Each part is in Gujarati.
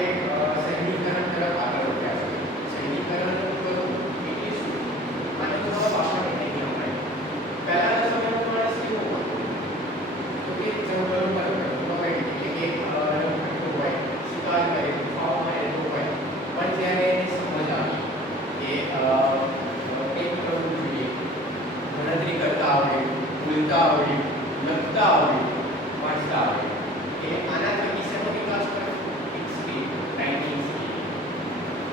આપણે સૈનિકીકરણ તરફ આગળ વધ્યા છીએ. સૈનિકીકરણ કરવું એટલે શું? આને તો આપણે નહીં અપનાય. પહેલાના સમયમાં માણસ કેવો હતો? તો કે જંગલોમાં રહેતો હોય, એટલે કે રખડતો હોય, શિકાર કરે, ગુફાઓમાં રહેતો હોય. પણ જ્યારે એને સમજ આવી કે કંઈક કરવું જોઈએ, ગણતરી કરતા આવડે, બોલતા આવડે, લખતા આવડે, વાંચતા આવડે, એ આના થકી શેનો વિકાસ કરે? એક સ્કિલ, રાઇટિંગ સ્કિલ.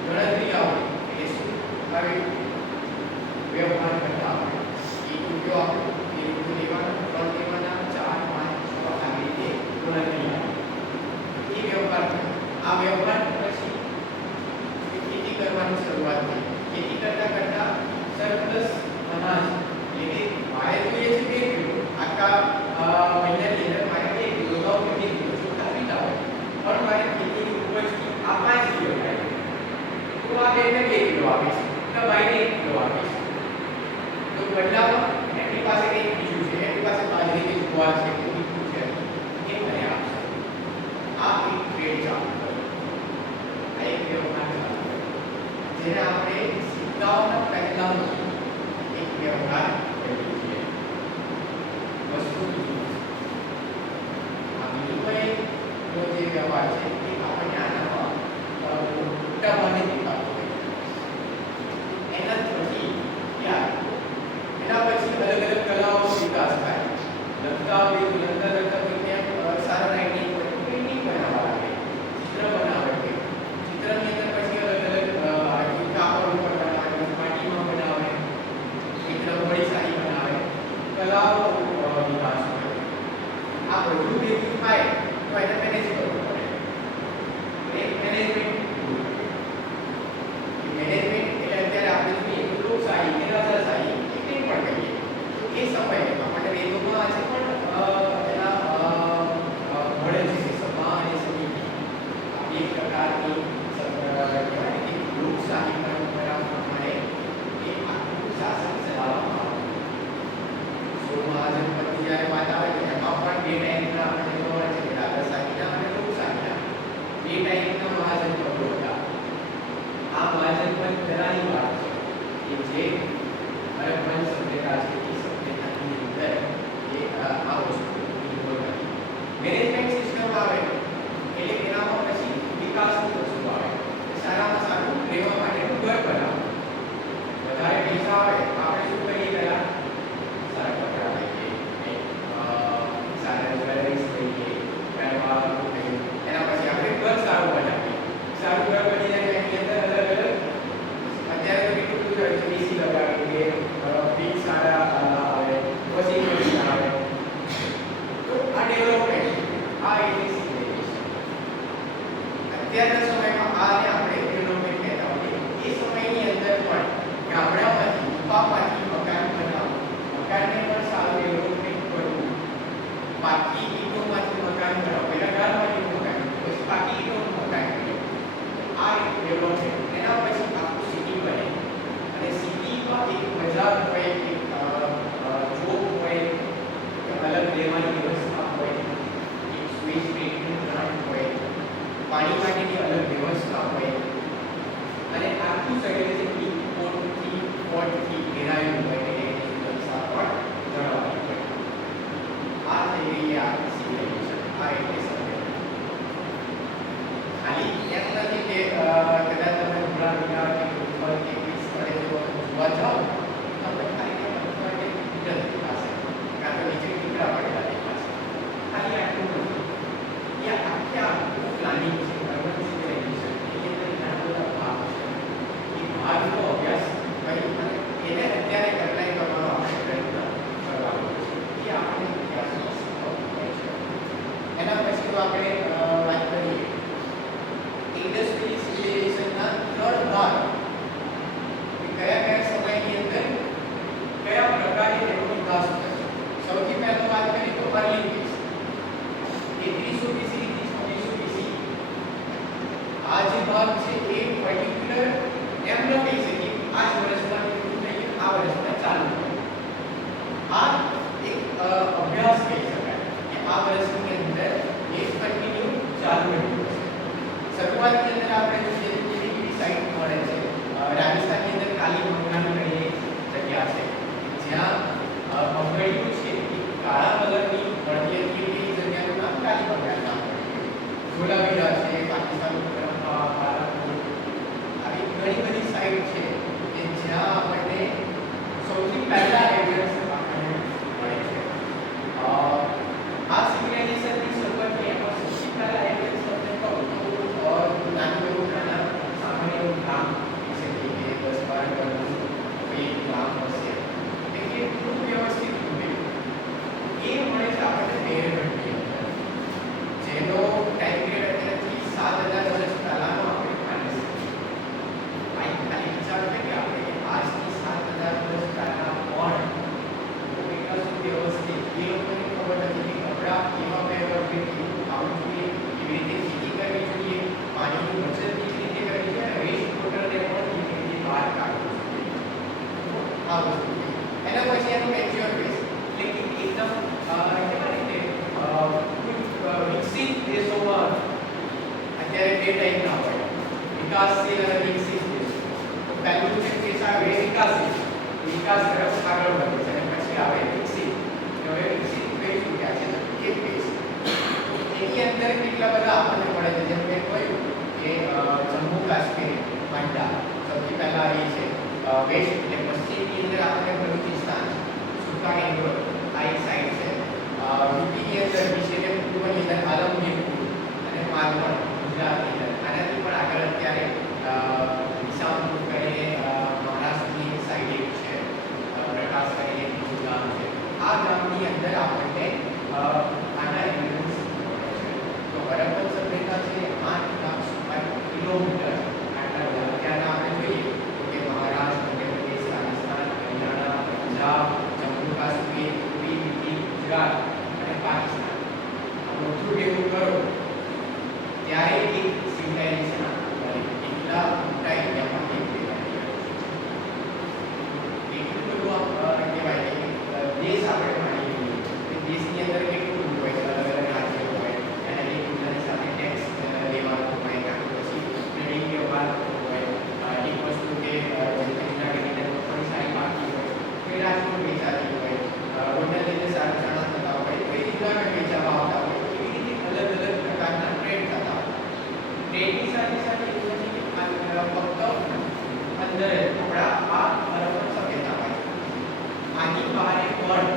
ગણતરી આવડે એટલે શું? હવે વ્યવહાર કરતા આવડે. એક રૂપિયો આપ્યો, બે રૂપિયો લેવાનો, ત્રણ લેવાના, ચાર, પાંચ, છ, આવી રીતે ગણતરી આવે. એ વ્યવહાર કરે. આ વ્યવહાર પછી ખેતી કરવાની શરૂઆત થઈ. ખેતી કરતા કરતા સરપ્લસ અનાજ, એટલે કે મારે જોઈએ છે 2 કિલો, આખા મહિનાની અંદર મારે 2 કિલો ઘઉં કે 2 કિલો ચોખા પીતા હોય, પણ મારે ખેતીની ઉપજથી આ 5 કિલો થાય, તો આ બેને 2 કિલો આપે છે, તો ભાઈને 1 કિલો આપે છે. તો બદલામાં એની પાસે કંઈક બીજું છે, એની પાસે બાજરી કે જુવાર છે કે મીઠું છે, એ મને આપશે. આ એક ટ્રેડ ચાલુ કર્યો, આ એક વ્યવહાર ચાલુ કર્યો, જેને આપણે સિક્કાઓના પહેલાનો એક વ્યવહાર કહીએ છીએ. વસ્તુ આ વિનિમયનો જે વ્યવહાર છે એ આપણને આનામાં મોટા ભાગે દેખાતો હોય. એના પછી એના પછી અલગ અલગ કલાઓનો વિકાસ થાય. લખતા હોય તો લખતા કોઈને સારા રાઇટિંગ હોય તો પેઇન્ટિંગ બનાવવા લાગે, ચિત્ર બનાવે છે. ચિત્રની અંદર પછી અલગ અલગ કાપડ ઉપર બનાવે, માટીમાં બનાવે, એક રંગોળી સારી બનાવે, કલાઓ વિકાસ કરે. આ બધું ભેગું થાય તો એને મેનેજ કરવું પડે. મેનેજમેન્ટ એટલે અત્યારે આપણે જોઈએ તો લોકશાહી કે રાજાશાહી કે કંઈ પણ કહીએ તો એ સમયે આપણને વેદોમાં આજે પણ એના મળે છે સભા અને સમિતિ. એક પ્રકારની કહેવાય કે લોકશાહી પરંપરા પ્રમાણે એ આખું શાસન ચલાવવામાં આવે. મહાજનપતિ જ્યારે વાત આવે છે એમાં પણ 2 ટાઈપના આપણે જોવા છે, રાજાશાહીના અને લોકશાહીના. 2 ટાઈપના મહાજનપદો હતા. આ મહાજનપદ પહેલાની વાત છે કે જે હરપ્પન સભ્યતા છે એ સભ્યતાની અંદર એ આ વસ્તુ ઇન્વોલ્વ હતી. મેનેજમેન્ટ સિસ્ટમ આવે એટલે એનામાં પછી વિકાસની વસ્તુ આવે. સારામાં સારું રહેવા માટેનું ઘર બનાવો. વધારે પૈસા આવે આપણે શું કરીએ? પહેલા સારા કપડાં લઈએ, સારા જ્વેલરીઝ લઈએ, પહેરવાનું લઈએ, એના પછી આપણે ઘર સારું બનાવીએ. સારું ઘર બની જાય એની અંદર અલગ અલગ અત્યારે તો કેટલું બધું એસી લગાવીએ, ફ્રીજ સારા આવે, વોશિંગ મશીન આવે. તો આ ડેવલપમેન્ટ, આ એટલે સિવિલાઇઝેશન. અત્યારના સમયમાં આને આપણે ડેવલપમેન્ટ કહેતા હોઈએ. એ સમયની અંદર પણ ગામડામાંથી ઉપામાંથી મકાન બનાવવું, મકાનને પણ સારું ડેવલપમેન્ટ કરવું, પાકી ઈંટોમાંથી મકાન બનાવવું, પહેલા ગારમાંથી મકાન, પછી પાકી ઈંટોનું મકાન કર્યું. આ એક ડેવલપમેન્ટ. એના પછી આખું સિટી બને અને સિટીમાં એક બજાર હોય, એક જોબ હોય, અલગ લેવાની વ્યવસ્થા હોય, એક સ્વીચ ટ્રીટમેન્ટ પ્લાન્ટ હોય, પાણી માટેની અલગ વ્યવસ્થા હોય અને આખું શહેર જે પોર્ટથી ઘેરાયેલું હોય એટલે એની સુરક્ષા પણ જળવાઈ હોય. આ થઈ ગઈ આ સિવિલાઇઝેશન, આ એટલે સભ્યતા. ખાલી એમ નથી કે કદાચ તમે ધોળાવીરા કે ઉપર કે કોઈ સ્થળે જોવા જાઓ તમને ખાલી ત્યાં ઈડર દેખાશે, કાં તો નીચે ટીકરા પડેલા દેખાશે. ખાલી આટલું નથી. એ આખું પ્લાનિંગ છે, અર્બન સિવિલાઇઝેશન. એની અંદર ઘણા બધા ભાગ છે. એ ભાગનો અભ્યાસ કરી અને એને અત્યારે એપ્લાય કરવાનો આપણે પ્રયત્ન કરવાનો છે. એ આપણે ઇતિહાસમાં શીખવવું પડે છે. એના પછી તો આપણે વાત કરીએ ઇન્ડસ્ટ્રીયલ સિવિલાઇઝેશનના 3 ભાગ. કયા કયા સમયની અંદર કયા પ્રકારે તેનો વિકાસ થયો. સૌથી પહેલો વાત કરીએ તો અર્લી ગ્રીસ, 3300 BC થી 2600 BC. આ જે ભાગ છે એ પર્ટિક્યુલર એમ ન કહી શકીએ આ જ વર્ષમાં પૂરું થઈ ગયું, આ વર્ષમાં ચાલુ થયું. આ એક અભ્યાસ કહી શકાય કે આ વર્ષની અંદર એ કન્ટિન્યુ ચાલુ રહ્યું છે. શરૂઆતની અંદર આપણે જોઈએ કે કેવી કેવી સાઇટ મળે છે. રાજસ્થાનની અંદર કાલી મંગન કરીને જગ્યા છે જ્યાં બંગડીઓ છે એ કાળા કલરની મળતી હતી એ જગ્યાનું નામ કાલી મંગન નામ પડ્યું. ધોલાવીરા છે, પાકિસ્તાન આવી ઘણી બધી સાઇટ છે કે જ્યાં આપણને સૌથી પહેલા એવિડન્સ આપણને મળે છે. આ સિવિલાઇઝેશનની શરૂઆત એમાં સૌથી પહેલા એવિડન્સ તમને કહું તો નાનું એવું સામાન્ય એવું ગામ છે કે 10-12 ઘરનું કોઈ ગામ હશે એટલે ખૂબ વ્યવસ્થિત રૂપે એ મળે છે આપણને મેરગઢની અંદર, જેનો ટાઈમ પીરિયડ અત્યારથી 7000 વર્ષ પહેલાનો આપણે માની શકીએ. ખાલી વિચાર છે કે આપણે આજથી 7000 વર્ષ પહેલા પણ એટલા સુધી વ્યવસ્થિત એ લોકોને ખબર નથી કે કપડાં કેવા પહેરવા જોઈએ, કેવું ખાવું જોઈએ, કેવી રીતે ખેતી કરવી જોઈએ, પાણીની બચત કેવી રીતે કરવી જોઈએ અને વેસ્ટ વોટરને પણ કેવી રીતે બહાર કાઢવું જોઈએ. આ વસ્તુ છે. એના પછી એનું મેચ્યોર ફેઝ એટલે કે એકદમ કેવા રીતે વિકસિત દેશોમાં અત્યારે બે ટાઈપના હોય, વિકાસશીલ અને વિકસિત દેશો. તો પહેલું જે ફેઝ આવે એ વિકાસ તરફ આગળ વધે છે અને પછી આવે વિકસિત. હવે વિકસિત ફેઝ ક્યાં છે તો એ ફેઝ એની અંદર કેટલા બધા આપણને મળે છે. જેમ મેં કહ્યું કે જમ્મુ કાશ્મીર મંડા સૌથી પહેલા એ છે. વેસ્ટ એટલે પશ્ચિમની અંદર આપણે બલુચિસ્તાન, સુકા એન્ગ્લોર આ એક સાઇડ છે. યુપીની અંદર વિશેષ પૂર્વની અંદર આલમગીરપુર અને માલવણ ગુજરાતની અંદર. આનાથી પણ આગળ અત્યારે નિશામપુર કરીને મહારાષ્ટ્રની સાઈડ એક છે, પ્રકાશ કરીને એક ગામ છે. આ ગામની અંદર આપણને આના એવિડન્સ મળે છે. તો હડપ્પન સભ્યતા છે 8 લાખ સ્ક્વેર કિલોમીટર આટલા બધા. અત્યારના આપણે જોઈએ કે મહારાષ્ટ્ર, મધ્યપ્રદેશ, રાજસ્થાન, હરિયાણા, પંજાબ, જમ્મુ કાશ્મીર, યુપી, ગુજરાત અને પાકિસ્તાન આ બધું ભેગું કરો ત્યારે એક સિવિલાઇઝેશન બને. એટલા મોટા એરિયામાં એક એટલું બધું કહેવાય કે દેશ આપણે માની લઈએ કે દેશની અંદર કેટલું બધું હોય છે, અલગ અલગ રાજ્યો હોય અને એકબીજાની સાથે ટેક્સ લેવાનો હોય, કાંઈ પછી ટ્રેડિંગ વ્યવહાર હોય. એક વસ્તુ કે જેમ કે જુનાગઢની અંદર મગફળી સારી પાકતી હોય તો એ રાજકોટ વેચાતી હોય, ગોંડલની અંદર સારા ચણા થતા હોય તો એ જુનાગઢ વેચાવા આવતા હોય. એવી રીતે અલગ અલગ પ્રકારના ટ્રેડ થતા હોય. ટ્રેડની સાથે સાથે એવું નથી કે ફક્ત અંદર આપણા આ હડપ્પન સભ્યતા હોય, આની બહાર પણ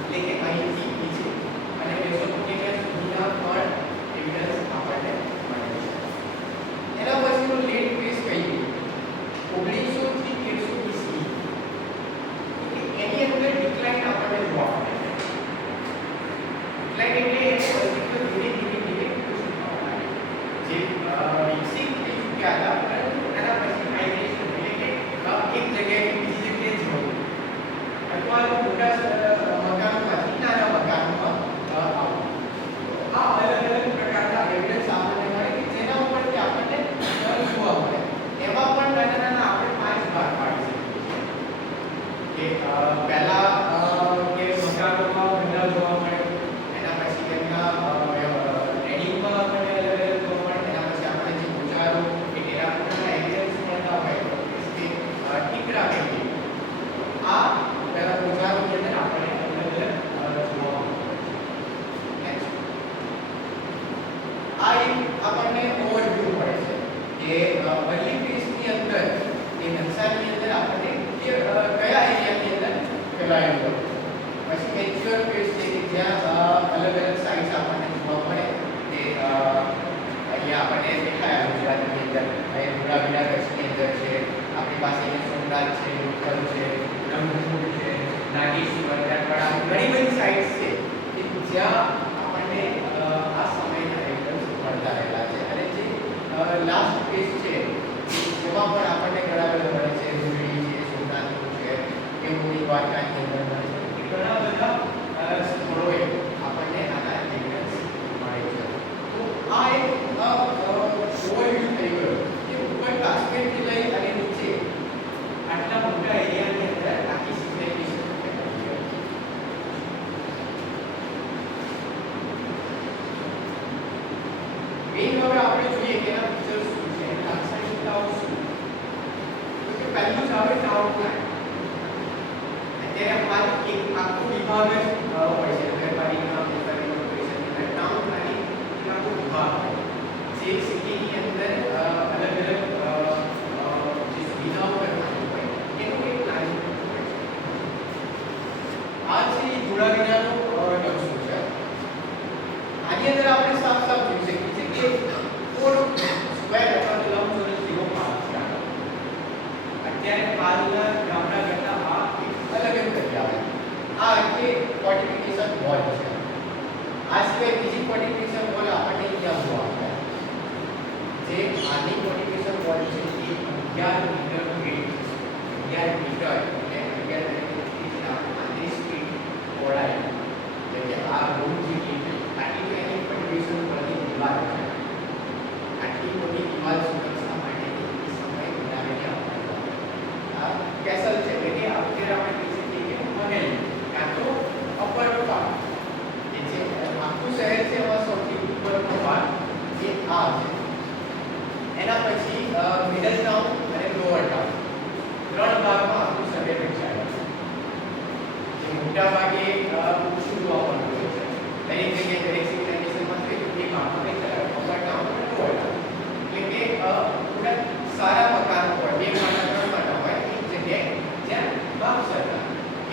એટલે કે અહીંથી નીચે અને મેસોપોટેમિયા સુધીના પણ એવિડન્સ આપણને મળે છે. એના પછીનો લેટ ફેઝ કહીએ 1900 થી 1300 BCE એની અંદર ડિક્લાઇન આપણને જોવા મળે છે. ડિક્લાઇન એટલે એનું અસ્તિત્વ ધીરે ધીરે ધીરે ઓછું થવા લાગે. જે વિકસિત થઈ ચૂક્યા હતા પરંતુ એના પછી માઇગ્રેશન એટલે કે એક જગ્યાએથી બીજી જગ્યાએ જવું અથવા મોટા મકાનોમાંથી નાના મકાનોમાં આવવું. આ અલગ અલગ પ્રકારના એવિડન્સ આપણને મળે કે જેના ઉપરથી આપણને જોવા મળે. એમાં પણ નાના નાના આપણે 5 ભાગ પાડી શકીએ છીએ કે પહેલા કે મકાનોમાં બદલાવ જોવા મળે, એના પછી તેમના ટ્રેડિંગમાં આપણને અલગ અલગ જોવા મળે, એના પછી આપણે જે ઓજારો કે ટેરાકોટાના એવિડન્સ મળતા હોય કે ટીકરા કહીએ આ પહેલા ઓજારોની અંદર આપણને અલગ અલગ જોવા મળે. આ એક આપણને ઓવરવ્યુ મળે છે કે અર્લી ફેઝની અંદર એ નકશાની અંદર આપણને કયા એરિયાની અંદર ફેલાયેલું હોય. પછી મેચ્યોર ફેઝ છે કે જ્યાં અલગ અલગ સાઇટ્સ આપણને જોવા મળે કે અહીંયા આપણને દેખાયા ગુજરાતની અંદર ધોળાવીરા કચ્છની અંદર છે, આપણી પાસે સોમનાથ છે, ઉત્તર છે, રંગપુર છે, નાગેશ્વર, રાઠવાડા ઘણી બધી સાઇટ્સ છે કે જ્યાં આપણને આ સમયના એવિડન્સ મળતા રહેલા છે. અને જે લાસ્ટ ફેઝ છે જેમાં પણ આપણને ઘણા બધા મળે છે, રૂડી છે, સોમનાથપુર છે, એવું દ્વારકાની અંદર મળે છે. ઘણા બધા સ્થળોએ આપણને આના એવિડન્સ મળે છે. તો આ એક ઓવરવ્યુ થઈ ગયો કે ઉપર કાશ્મીરથી લઈ અને નીચે આટલા મોટા એરિયાની અંદર આખી સિવિલાઇઝેશન હવે આપણે જોઈએ કે એના પહેલું જ આવે ટાઉન પ્લાન. અત્યારે અમારે એક આખો વિભાગ જ હોય છે નગરપાલિકા કોર્પોરેશનની અંદર ટાઉન પ્લાનિંગ આખો વિભાગ હોય જે સિટીની અંદર અલગ અલગ જે સુવિધાઓ કરવાની હોય એનું એક પ્લાનિંગ હોય છે. આ છે ધોળાવીરાનો નકશો છે. આની અંદર આપણે સાફ સાફ જોઈ શકીએ છીએ કે કોડ સ્ક્વેર અથવા લંબચોરસ જેવો ભાગ છે. અત્યારે હાલના ગામડા કરતા આ એક અલગ જ કરી આવે. આ એટલે ફોર્ટિફિકેશન વોલ છે. આ સિવાય બીજી ફોર્ટિફિકેશન વોલ આપણને અહીંયા જોવા મળે જે આની ફોર્ટિફિકેશન વોલ છે એ 11 મીટર ગ્રીડ 11 મીટર એટલે 11 મીટર આની સ્પીડ પહોળાઈ એટલે આ રૂમ જેટલી આટલી એની ફોર્ટિફિકેશન વોલની દીવાલ છે. આટલી મોટી દીવાલ સુરક્ષા માટેની એ સમયે બનાવેલી આપવામાં આ કેસલ છે એટલે કે અત્યારે આપણે કહી શકીએ કે મહેલ કાં તો અપર પાર્ટ એ છે આખું શહેર છે એમાં સૌથી ઉપરનો ભાગ એ આ છે. એના પછી મિડલ ટાઉન અને લોઅર ટાઉન ત્રણ ભાગમાં આખું શહેર વહેંચાયેલું છે. જે મોટા ભાગે ઊંચું જોવા મળતું હોય છે દરેક જગ્યાએ દરેક સિવિલાઇઝેશનમાં એ ભાગમાં વહેંચાયેલા અપર ટાઉન અને લોઅર ટાઉન એટલે કે થોડા સારા મકાનો હોય બે માળના ત્રણ માળના હોય એક જગ્યાએ જ્યાં બાપ સરકાર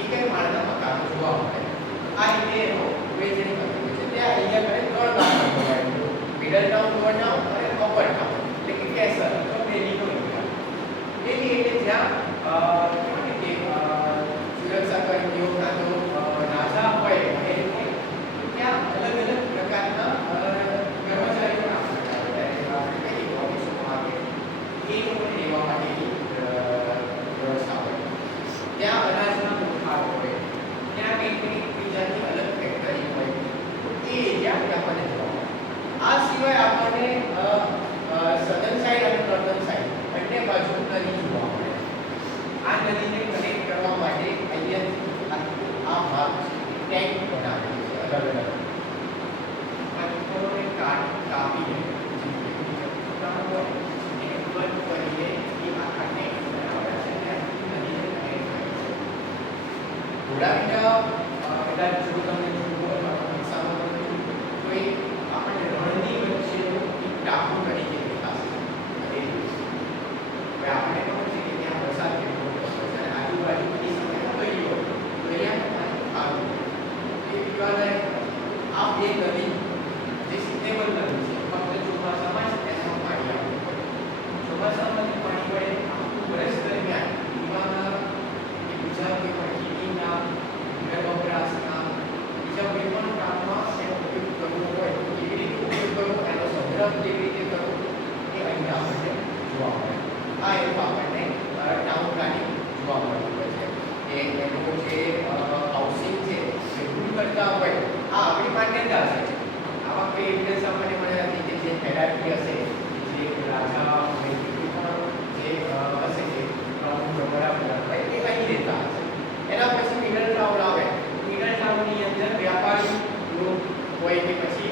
એક માળના મકાનો જોવા મળે. આ રીતે એનો વહેંચણી થતી હોય છે. ત્યાં અહીંયા કરે ત્રણ ભાગમાં હોય મિડલ ટાઉન લોઅર ટાઉન અને અપર ટાઉન એટલે કે કેસર અથવા બેલીનો એરિયા. બેલી એટલે જ્યાં કહેવાય કે સુરક્ષા કર્મીઓ કાં તો રાજા હોય એ રીતે ત્યાં અલગ અલગ પ્રકારના કર્મચારીઓ કામ કરતા હોય આપણે કહીએ ઓફિસોમાં આવે એ લોકોને રહેવા માટેની વ્યવસ્થા હોય. ત્યાં અનાજના મુખાર હોય ત્યાં કંઈક બીજાની અલગ ફેક્ટરી હોય તો એ એરિયા આપણને જોવા મળે. આ સિવાય આપણને સદન સાઈડ અને નોર્ધન સાઈડ બંને બાજુ નદી જોવા મળે. આ નદીને કનેક્ટ કરવા માટે અહીંયાથી આ ભાગ ટેન્ક બનાવેલો છે અલગ અલગ પથ્થરોને કાપીને એને બંધ કરીને એ આખા ટેન્ક બનાવ્યા છે અને નદીને કનેક્ટ કરે છે. ધોળાવીરા કદાચ જો તમને જુઓ નકશામાં તો એ આપણને રણની વચ્ચેનો એક ટાપુ તરીકે દેખાશે. હવે આપણે ખબર છે કે ત્યાં વરસાદ કેટલો પડતો છે અને આજુબાજુ બધી સમયમાં દરિયો દરિયાનું પાણી ખારું એ પીવાલાયક આ બે નદી જે સિઝનેબલ નદી છે ફક્ત ચોમાસામાં જ એમાં પાણી આવતું હોય. ચોમાસામાં જે પાણી હોય આખું વર્ષ દરમિયાન પીવાના કે બીજા કોઈ પણ ખેતીના ઘર વપરાશના બીજા કોઈ પણ કામમાં એનો ઉપયોગ કરવો હોય તો કેવી રીતે ઉપયોગ કરવો એનો સંગ્રહ કેવી રીતે કરવો એ અહીંયા આપણને જોવા મળે. આ એવું આપણને ટાઉન પ્લાનિંગ જોવા મળતું હોય છે. એનું જે હાઉસિંગ છે એ પૂરું કરતા હોય આ આપણી માન્યતા છે. આવા કોઈ એવિડન્સ આપણને મળ્યા નથી કે જે હેરાર્કી હશે જે રાજા હોય જે હશે જે પ્રમુખ વડાપ્રધાન હોય એ અહીં રહેતા હશે. એના પછી મિડલ ટાઉન આવે. મિડલ ટાઉનની અંદર વ્યાપારી લોકો હોય કે પછી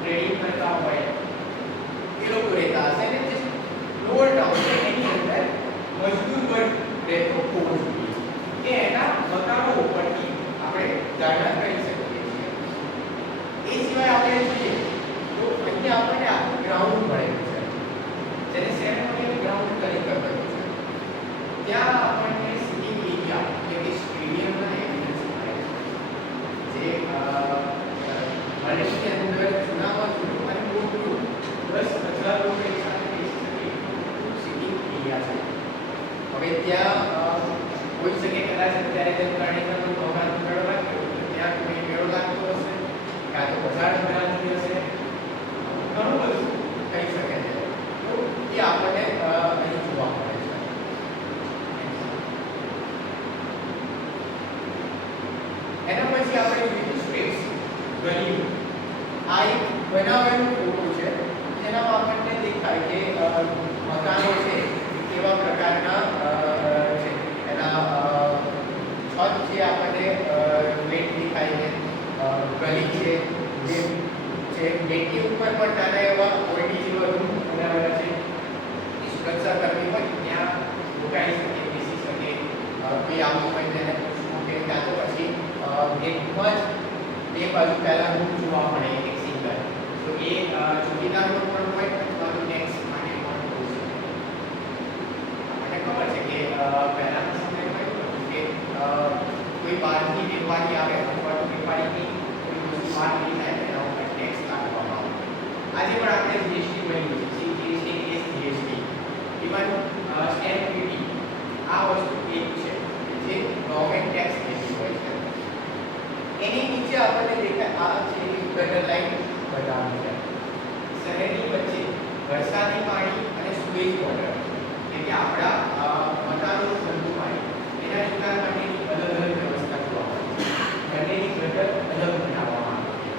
ટ્રેડિંગ કરતા હોય એ લોકો રહેતા હશે અને જે લોઅર ટાઉન છે એની અંદર મજદૂર વર્ગ રહેતો હોવો જોઈએ કે એના મકાનો ઉપરથી આપણે ધારણા કરી શકીએ છીએ. એ સિવાય આપણે જોઈએ તો અહીંયા આપણને આખું ગ્રાઉન્ડ મળેલું છે જેને સેરેમોનિયલ ગ્રાઉન્ડ તરીકે કહ્યું છે. ત્યાં આપણને સિટિંગ એરિયા એટલે કે સ્ટેડિયમના એલિમેન્ટ્સ મળે છે જે હળની અંદર જૂનામાં જૂનું અને મોટું 10,000 લોકો એક સાથે બેસી શકે એટલું સિટિંગ એરિયા છે. હવે ત્યાં કોઈ શકે કદાચ અત્યારે જેમ કાર્નિવલનો પ્રોગ્રામ મેળો લાગ્યો તો ત્યાં કોઈ મેળો લાગતો હશે કાં તો બજાર ભરાતી હશે ઘણું બધું કહી શકે છે. તો એ આપણને અહીં જોવા મળે છે. એના પછી આપણે જોઈએ સ્ટ્રીટ્સ ગલીઓ. આ એક બનાવેલું ફોટો છે જેનામાં આપણને દેખાય કે મકાનો છે કેવા પ્રકારના છે. એના છત છે આપણને પ્લેટ દેખાય છે. ગલી છે જે ગેટની ઉપર પણ નાના એવા ઓરડી જેવા રૂમ બનાવેલા છે. સુરક્ષા કરવી હોય ત્યાં રોકાઈ ચોકીદારનો પણ હોય અથવા તો ટેક્સ માટે પણ હોઈ શકે. આપણને ખબર છે કે પહેલાના સમયમાં એવું હતું કે કોઈ બહારથી વેપારી આવે અથવા તો વેપારીની કોઈ વસ્તુ બહાર લઈ જાય એના ઉપર ટેક્સ કાઢવામાં આવે. આજે પણ આપણે જીએસટી બની છે, GST case GST even stamp duty આ વસ્તુ એક છે જે ગવર્નમેન્ટ ટેક્સ લેતી હોય છે. એની નીચે આપણને દેખાય આ છે ગટર લાઈન બતાવવાની છે. શહેરની વચ્ચે વરસાદી પાણી અને સુએજ વોટર એટલે કે આપણા મકાનોનું ગંદુ પાણી એના નિકાલ માટેની અલગ અલગ વ્યવસ્થા જોવા મળે છે. બંનેની ગટર અલગ બનાવવામાં આવે છે.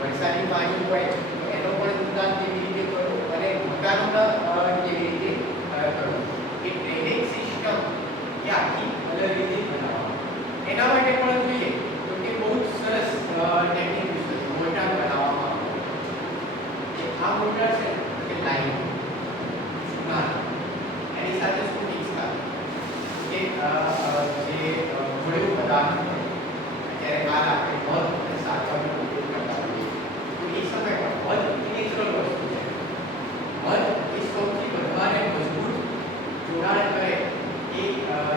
વરસાદી પાણી હોય તો એનો પણ નિકાલ કેવી રીતે કરવો અને મકાનોના કેવી રીતે કરવું એ ડ્રેનેજ સિસ્ટમ એ આખી અલગ રીતે બનાવવામાં એના માટે પણ જોઈએ તો કે બહુ સરસ ટેકનિક છે. મોટર બનાવવામાં આવે છે. આ મોટર છે કે લાઈન ના એની સાથે શું મિક્સ થાય કે જે ઘોળેલું પદાર્થ હોય જ્યારે હાલ આપણે મધ અને સાકરનો ઉપયોગ કરતા હોઈએ તો એ સમયમાં મધ નેચરલ વસ્તુ છે. મધ એ સૌથી વધારે મજબૂત જોડાણ કરે એ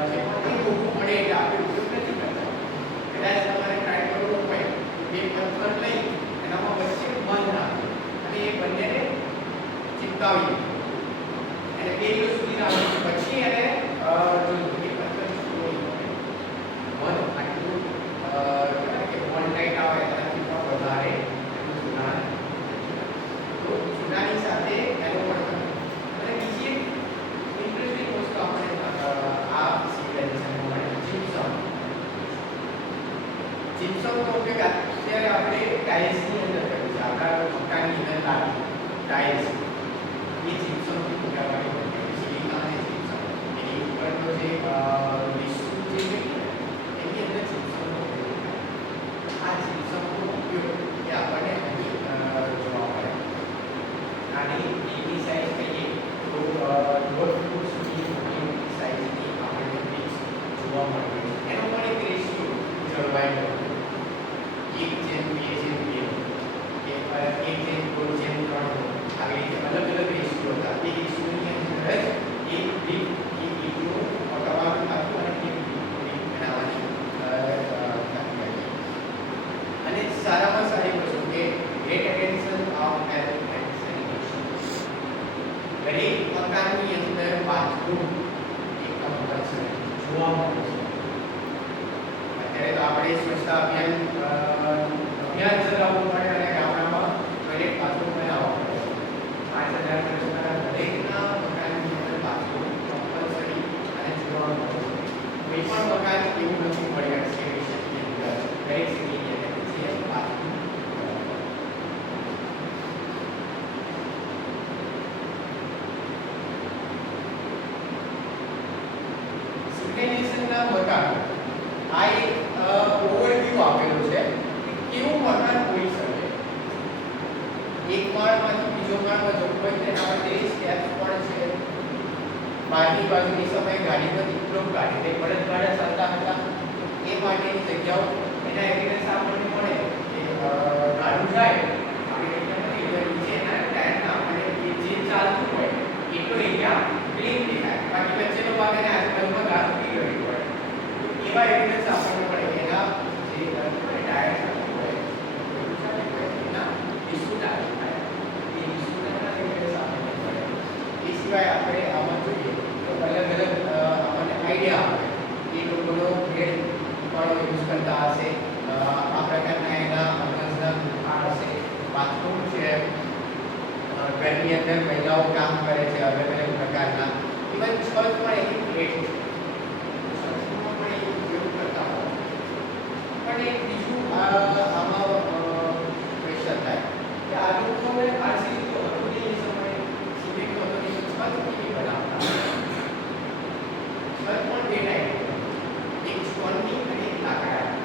જેમાં કંઈ મોટું પડે એટલે આપણે ઉપયોગ નથી કરતા. કદાચ તમારે ટ્રાય કરવો હોય તો બે પથ્થર લઈ એનામાં વચ્ચે મધ નાખો અને એ બંનેને ચિપકાવી અને 2 દિવસ સુધી રાખો પછી એને જોયું કે પથ્થર છોડી મધ આટલું કે ઓનલાઈટ આવે એનાથી પણ વધારે એનું જોડાણ તો જોડાણની સાથે એનો પણ અને બીજી ઇન્ટરેસ્ટિંગ વસ્તુ આપણે આ સિવિલાઇઝેશનમાં મળે જીપ્સમ. જીપ્સમનો ઉપયોગ અત્યારે આપણે ટાઇલ્સની અંદર કરીએ છીએ. આપણા મકાનની અંદર લાગી ટાઇલ્સ એ જીપ્સમથી બનાવવાની હોય છે. સિલિકા અને જીપ્સમ એની ઉપરનો જે વિસ્તૃત જે છે એની અંદર જીપ્સમનો ઉપયોગ થાય. આ જીપ્સમનો ઉપયોગ એ આપણને અહીં જોવા મળે. આની એની સાઈઝ કહીએ તો 1.5 ફૂટ સુધી મોટી સાઈઝની આપણને બ્રિક્સ જોવા મળે છે. એનો પણ એક રેશિયો જળવાયેલો છે. 1:2:2 કે 1:2:3 આવી રીતે અલગ અલગ રેશિયો હતા. એ રેશિયોની અંદર જ એક બ્રિક એક ઈંટનું પકડવાનું થતું અને એક બ્રિક બનાવવાની થતી હતી. અને સારામાં સારી વસ્તુ કે great attention of health and sanitation. દરેક મકાનની અંદર બાથરૂમ એક કમ્પલસરી જોવા મળે છે. અત્યારે તો આપણે સ્વચ્છતા અભિયાન ચલાવવું પડે અને ગામડામાં ટોયલેટ બાથરૂમ બનાવવા પડે. 5000 વર્ષના દરેકના મકાનની અંદર બાથરૂમ કમ્પલસરી અને જોવા મળે છે. કોઈ પણ મકાન એવું નથી મળે એક્સકેવેશનની અંદર દરેક સિટીની અંદર જે બાથરૂમ સિવિલાઇઝેશનના મકાન આ એક ઓવરવ્યુ આપેલું છે કે કેવું મકાન હોઈ શકે. એક માળમાંથી બીજો માળમાં જવું હોય તેના માટે સ્ટેપ્સ પણ છે. બહારની બાજુની સમય ગાડીમાં દીકરો ગાડી તે બળદગાડા ચાલતા હતા એ માટેની જગ્યાઓ એના એવિડન્સ આપણને મળે કે ગાડું જાય આપણે એરિયામાં નીચેના ટાયરના આપણને જે ચાલતું હોય એટલો એરિયા ક્લીન દેખાય. બાકી વચ્ચેનો ભાગ અને આજુબાજુમાં ઘાસ ઉગી ગયું હોય તો એવા એવિડન્સ આપણને મળે એના જે ટાયર હોય એના ડિસ્પ્યુટ થાય એ ડિસ્પ્યુટના એવિડન્સ આપણને મળે. એ સિવાય આપણે આમાં જોઈએ તો અલગ અલગ આપણને આઈડિયા આવે એ લોકોનો ગ્રેડ પણ યુઝ કરતા હશે. આ પ્રકારના એના અંદાજના હશે. બાથરૂમ છે, ઘરની અંદર મહિલાઓ કામ કરે છે અલગ અલગ પ્રકારના. ઇવન છત પણ એની ગ્રેડ છે. છતમાં પણ એ ઉપયોગ કરતા હોય. પણ એક બીજું આમાં ક્વેશ્ચન થાય કે આ લોકોને આરસી તો હતું નહીં એ સમયે સિમેન્ટ હતો નહીં છત કેવી બનાવતા. છત પણ બે ટાઈપ એક સ્ટોનની અને એક લાકડાની.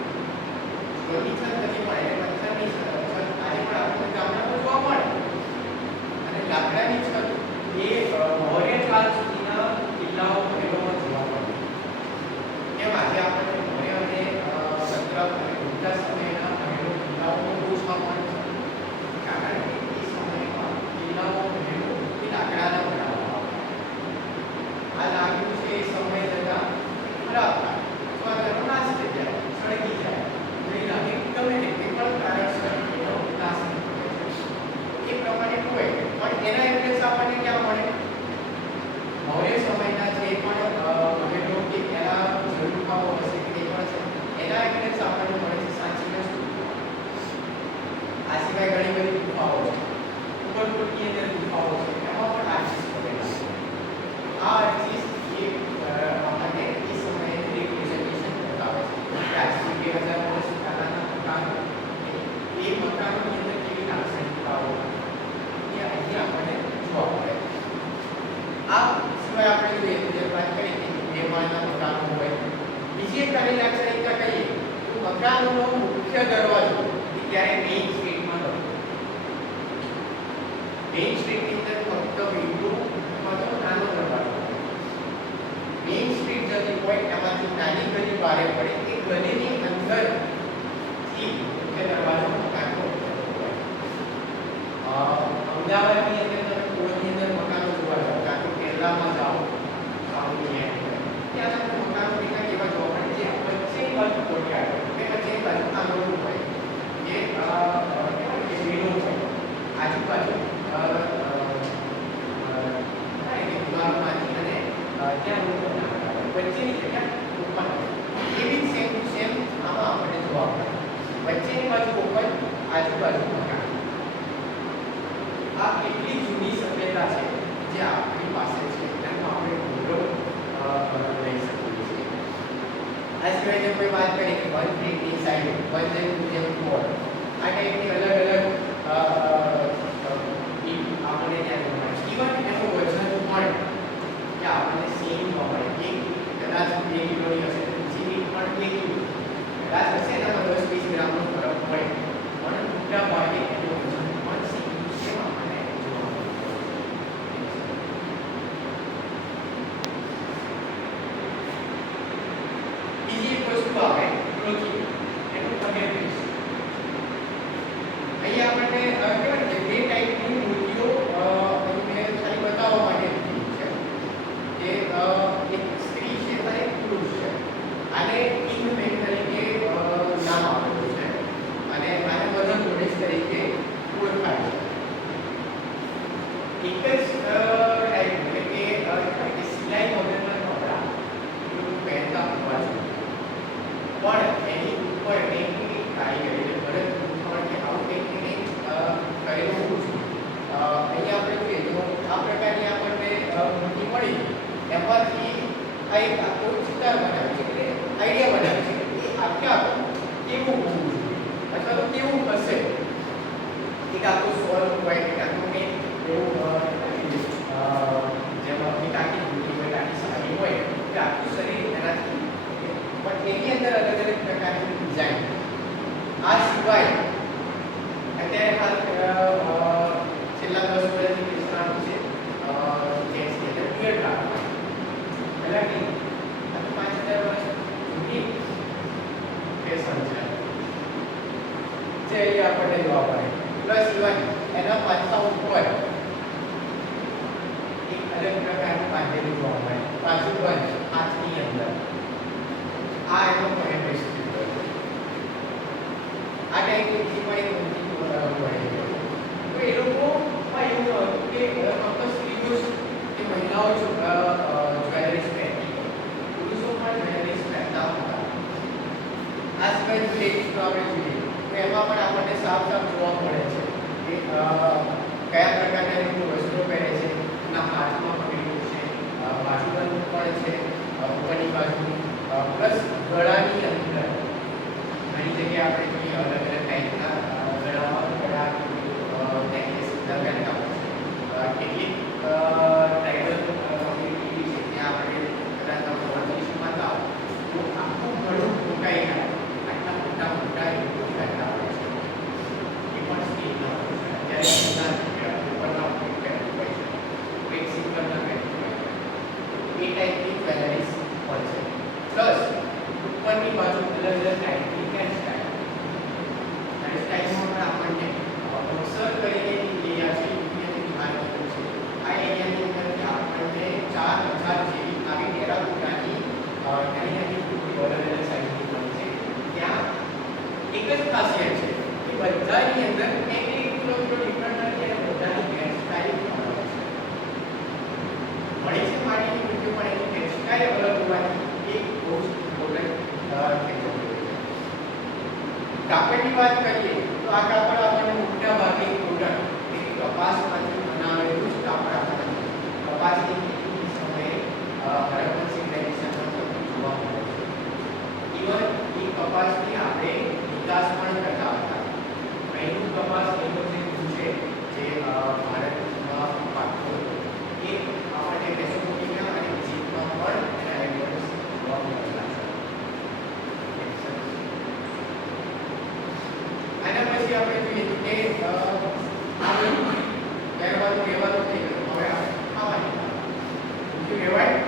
સ્ટોનની છત નથી મળે એટલે પથ્થરની છત આજે પણ આપણને ગામડામાં જોવા મળે. અને લાકડાની છત એ મૌર્ય કાળ સુધીના કિલ્લાઓ મહેલોમાં જોવા મળે. કેમ આજે આપણને મૌર્ય અને સત્રપ અને એના એવિડન્સ આપણને ક્યાં મળે? મૌર્ય સમયના જે પણ મહેલો કે એના ઝરૂખાઓ હશે કે તે પણ છે એના એવિડન્સ આપણને મળે છે સાંચીના સ્તૂપમાં. આ સિવાય ઘણી બધી ગુફાઓ છે, ઉપરકોટની અંદર ગુફાઓ છે, એમાં પણ આર્ચીસ બનેલા છે. આ આર્ચીસ એ આપણને એ સમયે રિપ્રેઝન્ટેશન બતાવે છે કે આજથી 2000 વર્ષ પહેલાના મકાનો એ મકાનોની અંદર કેવી લાક્ષણિકતાઓ એ અહીં આપણને જોવા મળે. આ સિવાય આપણે જોઈએ તો જે વાત કરી કે બે માળના મકાનો હોય, બીજી એક આની લાક્ષણિકતા કહીએ તો મકાનનો મુખ્ય દરવાજો એ ત્યારે મેઇન સ્ટ્રીટમાં હતો. મેઇન સ્ટ્રીટની અંદર ફક્ત વિન્ડો અથવા તો નાનો દરવાજો. મેઇન સ્ટ્રીટ જતી હોય એમાંથી નાની ગલી બહાર પડે, એ ગલીની અંદર થી મુખ્ય દરવાજો મકાનનો હોય. અમદાવાદની અંદર તમે કોળની અંદર મકાનો જોવા જાઓ, કાં તો કેરલામાં જાઓ સાઉથની અંદર, ત્યાં તમને મકાનો કેટલા કેવા જોવા મળે જે વચ્ચેની બાજુ કોર્ટયાર્ડ કે વચ્ચેની બાજુ આંગણું હોય, જે કહેવાય કે વિન્ડો હોય, આજુબાજુ દિવાલોમાંથી અને ત્યાં લોકો વચ્ચેની જગ્યા ઓપન હોય. એવી સેમ ટુ સેમ આમાં આપણને જોવા મળે. વચ્ચેની બાજુ ઓપન, આજુબાજુ મકાન. આ એટલી જૂની સભ્યતા છે જે આપણી પાસે છે, એનો આપણે ગૌરવ લઈ શકીએ છીએ. આ સિવાય જો કોઈ વાત કરીએ કે વન પ્લેટની સાઈડ, વન જેમ બોર્ડ, આ ટાઈપની અલગ અલગ આપણે ત્યાં જોવા મળે. ઇવન એનું વજન પણ કે આપણને સેમ જોવા મળે. એક કદાચ 2 કિલોની હશે તો બીજી પણ 2 કિલો કદાચ હશે, એનામાં 10-20 ગ્રામનો ફરક હોય, પણ મોટા ભાગે એનું વજન પણ સેમ આપણને જોવા મળે. બીજી એક વસ્તુ આવે ક્લોથિંગ, એનું ફેબ્રિક. અહીં આપણને કહેવાય કે બે ટાઈપની મૂર્તિઓ મેં ખાલી બતાવવા માટે મૂકી છે કે એક સ્ત્રી છે અને એક પુરુષ છે. આને કિંગ મેન તરીકે નામ આપેલું છે અને આને વજન ગોડેસ તરીકે ઓળખાય છે. એક જ ટાઈપ એટલે કે સિલાઈ વગરના કપડાં લોકો પહેરતા હોવા જોઈએ, પણ એની ઉપર ટેકનિક કારીગરી એટલે ભરત ગૂંથણ કે આવું ટેકનિક કરેલું હોવું જોઈએ. અહીંયા આપણે જોઈએ તો આ પ્રકારની આપણને મૂર્તિ મળી, એમાંથી આ એક આખો ચિત્ર બનાવ્યું છે એટલે આઈડિયા બનાવ્યું છે કે એ આખે આખું કેવું હોવું જોઈએ અથવા તો કેવું હશે. એક આખું સ્વર હોય કે આખું કંઈક એવું જેમાં એક આખી મૂર્તિ હોય, આખી સાડી હોય કે આખું શરીર એનાથી, પણ એની અંદર અલગ અલગ પ્રકારની ડિઝાઇન. આ સિવાય અત્યારે હાલ છેલ્લા 10 વર્ષથી વિશ્રામ છે જેન્ટ્સની અંદર બિયર્ડ રાખવા. પહેલાં નહીં, આ તો 5000 વર્ષ જૂની ફેશન છે જે અહીં આપણને જોવા મળે. પ્લસ ઇવન એના પાછા ઉપર એક અલગ પ્રકારનું બાંધેલું જોવા મળે, પાછું બંધ હાથની અંદર. આ એનો ફેબ્રિક છે. આ ટાઈપની બીજી પણ એક મૂર્તિ મળે તો એ લોકોમાં એવું હતું કે ફક્ત સ્ત્રીઓ કે મહિલાઓ જ્વેલરીઝ પહેરતી, પુરુષો પણ જ્વેલરીઝ પહેરતા હતા. આ સિવાય જો લેડીઝનો આપણે જોઈએ તો એમાં પણ આપણને સાફ સાફ જોવા મળે છે કે કયા પ્રકારના લોકો વસ્ત્રો પહેરે છે, એના હાથમાં પકડેલું છે, બાજુબંધ પણ છે ઉપરની બાજુ, પ્લસ ગળાની અંદર ઘણી જગ્યાએ આપણે જોઈએ અલગ અલગ ટાઈપના સિકાઈ અલગ હોવાથી એક બહુ જ ઇમ્પોર્ટન્ટ ફેક્ટર છે. કાપડની વાત કરીએ તો આ કાપડ આપણને મોટા ભાગે કોટન એટલે કે કપાસમાંથી બનાવેલું જ કાપડ આપણને કપાસની ખેતીની સમયે હડપ્પન સિવિલાઇઝેશનમાં જોવા મળે છે. ઇવન એ કપાસની આપણે નિકાસ પણ કરતા હતા. પહેલું કપાસ એનો જે છે જે ભારતમાં પાકતો હતો એ આપણને મેસોપોટેમિયા અને ઇજિપ્તમાં પણ એના એવિડન્સ જોવા મળેલા છે. આના પછી આપણે જોઈએ તો કે આ બધું પહેરવાનું કહેવાનું થઈ ગયું. હવે આપણે ખાવાની શું કહેવાય?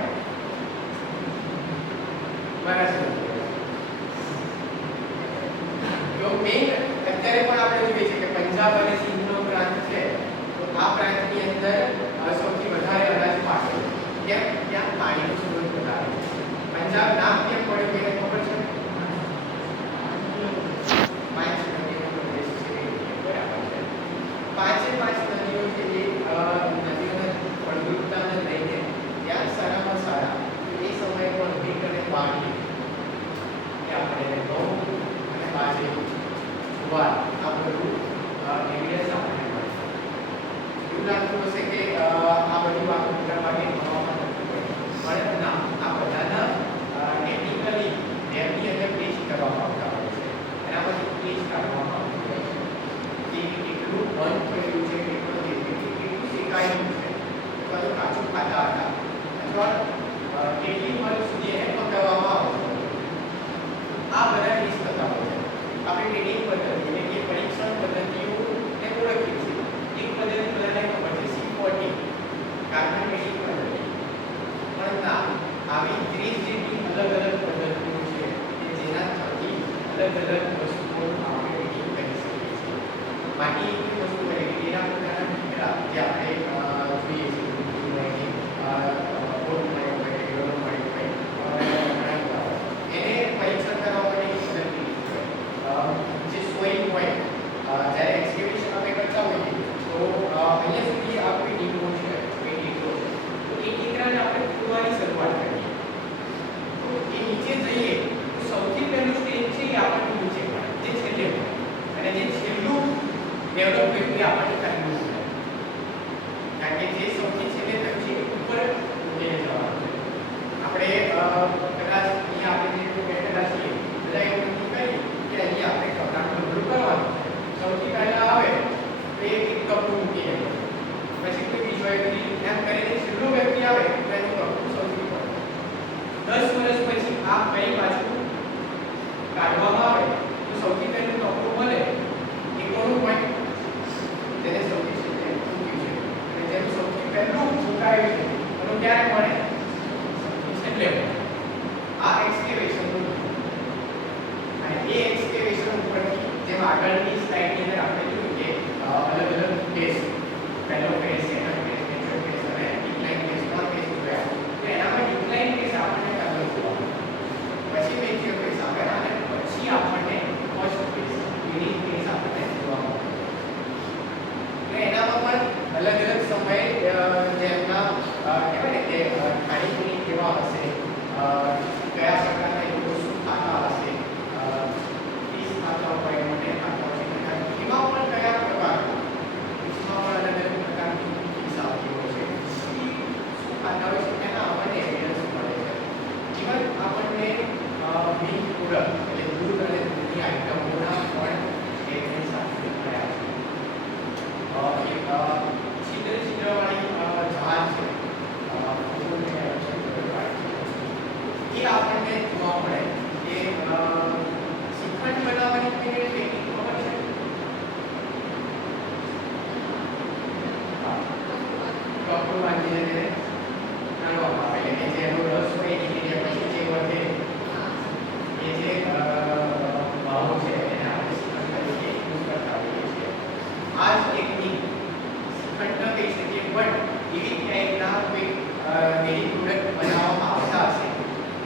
બરાબર. જો મેઇન અત્યારે પણ આપણે જોઈએ છે કે પંજાબ અને સિંધનો પ્રાંત છે તો આ પ્રાંતની અંદર સૌથી વધારે અનાજ પાકે છે. કેમ? ત્યાં પાણીનો સ્ત્રોત વધારે છે. પંજાબ નામ કેમ પડ્યું એને ખબર છે? પાંચ નદીનો પ્રદેશ છે. બરાબર છે. પાંચે પાંચ નદીઓ છે જે નદીઓના ફળદ્રુપતાને લઈને ત્યાં સારામાં સારા એ સમયે પણ ભીક અને પાણી એ આપણે ઘઉં અને બાજરી જુવાર આ બધું એવિડન્સ આપણને મળે છે. એવું લાગતું હશે કે આ બધું આપણે મોટા ભાગે હવામાન નથી પડે પણ ના, આ બધાના ટેકનિકલી ડેમની અંદર ટેસ્ટ કરવામાં આવતા હોય છે. એના પછી ટેસ્ટ કાઢવામાં આવતું હોય છે કે કેટલું બંધ થયેલું છે, કેટલું શેકાયેલું છે, અથવા તો કાચું ખાતા હતા અથવા કેટલી હદ સુધી એને પકાવવામાં આવતું હતું. આ બધા ટેસ્ટ થતા હોય છે. આપણે ટ્રેનિંગ પદ્ધતિ એટલે કે પરીક્ષણ પદ્ધતિઓને ઓળખીએ છીએ. એક પદ્ધતિ બધાને ખબર છે C40 કાર્બન ડેટિંગ પદ્ધતિ. પણ ના, આવી 30 જેટલી અલગ અલગ પદ્ધતિઓ છે કે જેના થકી અલગ અલગ વસ્તુઓ આપણે ડેટિંગ કરી શકીએ છીએ. બાકી એક વસ્તુ હોય કે એના પોતાના દીકરા જે આપણે જોઈએ છીએ એને પરીક્ષણ કરવા માટે એક પદ્ધતિ જે સોઇલ હોય જ્યારે એક્સકેવેશન આપણે કરતા હોઈએ તો અહીંયા સુધી આ કોઈ ડીપો છે એ ડીપો છે તો એ ટીકરાને આપણે ખોદવાની શરૂઆત કરીએ તો એ નીચે જઈએ તો સૌથી પહેલું સ્ટેજ છે એ આપણને નીચે મળે જે છેલ્લે મળે અને જે છેલ્લું ડેવલપ થયું એ આપણને કરવું પડે કારણ કે જે સૌથી છેલ્લે થયું છે એ ઉપર ઉઠીને જવાનું છે. આપણે કદાચ અહીંયા આપણે જે બેઠેલા છીએ બધા એવું નક્કી કરીએ કે અહીંયા આપણે કપડાનું બધું કરવાનું છે. સૌથી પહેલા આવે તો એક કપડું મૂકીને પછી કોઈ બીજો એમ કરીને છેલ્લો વ્યક્તિ આવે તો એનું કપડું સૌથી ઉપર. 10 વર્ષ પછી આ કઈ બાજુ કાઢવામાં આવે તો સૌથી પહેલું કપડું મળે એ કોનું હોય તેને સૌથી છેલ્લે મૂક્યું છે અને જેનું સૌથી પહેલું મુકાયું છે એનું ક્યારે મળે? છેલ્લે. આ એક્સકેવેશનનું અને એ એક્સકેવેશન ઉપરથી જેમ આગળની સ્લાઇડની અંદર આપણે જોયું કે અલગ અલગ ફેઝ પહેલો phase, second phase, natural phase અને ડિક્લાઇન ફેઝ પણ ફેઝ જોયા. તો એનામાં ડિક્લાઇન ફેઝ આપણને આગળ જોવા મળે. પછી મેચ્યોર ફેઝ આગળ અને પછી આપણને ફર્સ્ટ ફેઝ યુનિક ફેઝ આપણને જોવા મળે. તો એનામાં પણ અલગ અલગ સમયે જેમના કહેવાય ને કે ખાણીપીણી કેવા હશે, કયા પ્રકારના લોકો શું ખાતા હશે, ફીસ ખાતા હોય, મટન ખાતા હોય, એમાં પણ કયા પ્રકાર ફીસમાં પણ અલગ અલગ પ્રકારની ફીસ આવતી હોય છે. શું ખાતા હોય છે એના આપણને એવિડન્સ મળે છે. ઇવન આપણને મિલ્ક પ્રોડક્ટ એટલે દૂધ અને દૂધની આઇટમોના પણ એવિડન્સ આપણને મળ્યા છે. છિદ્રવાળી જહાજ છે એ આપણને જોવા મળે કે શ્રીખંડ બનાવવાની ટેકનિક ખબર છે? કપડું બાંધીને તેને નાખવામાં આવે એટલે કે જેનો રસ હોય એની જગ્યાએ પછી જે વધે એ જે ભાવ છે એને આપણે શ્રીખંડ તરીકે યુઝ કરતા હોઈએ છીએ. આ જ ટેકનિક શ્રીખંડ ન કહી શકીએ પણ એવી ટાઈપના કોઈ ડેરી પ્રોડક્ટ બનાવવામાં આવતા હશે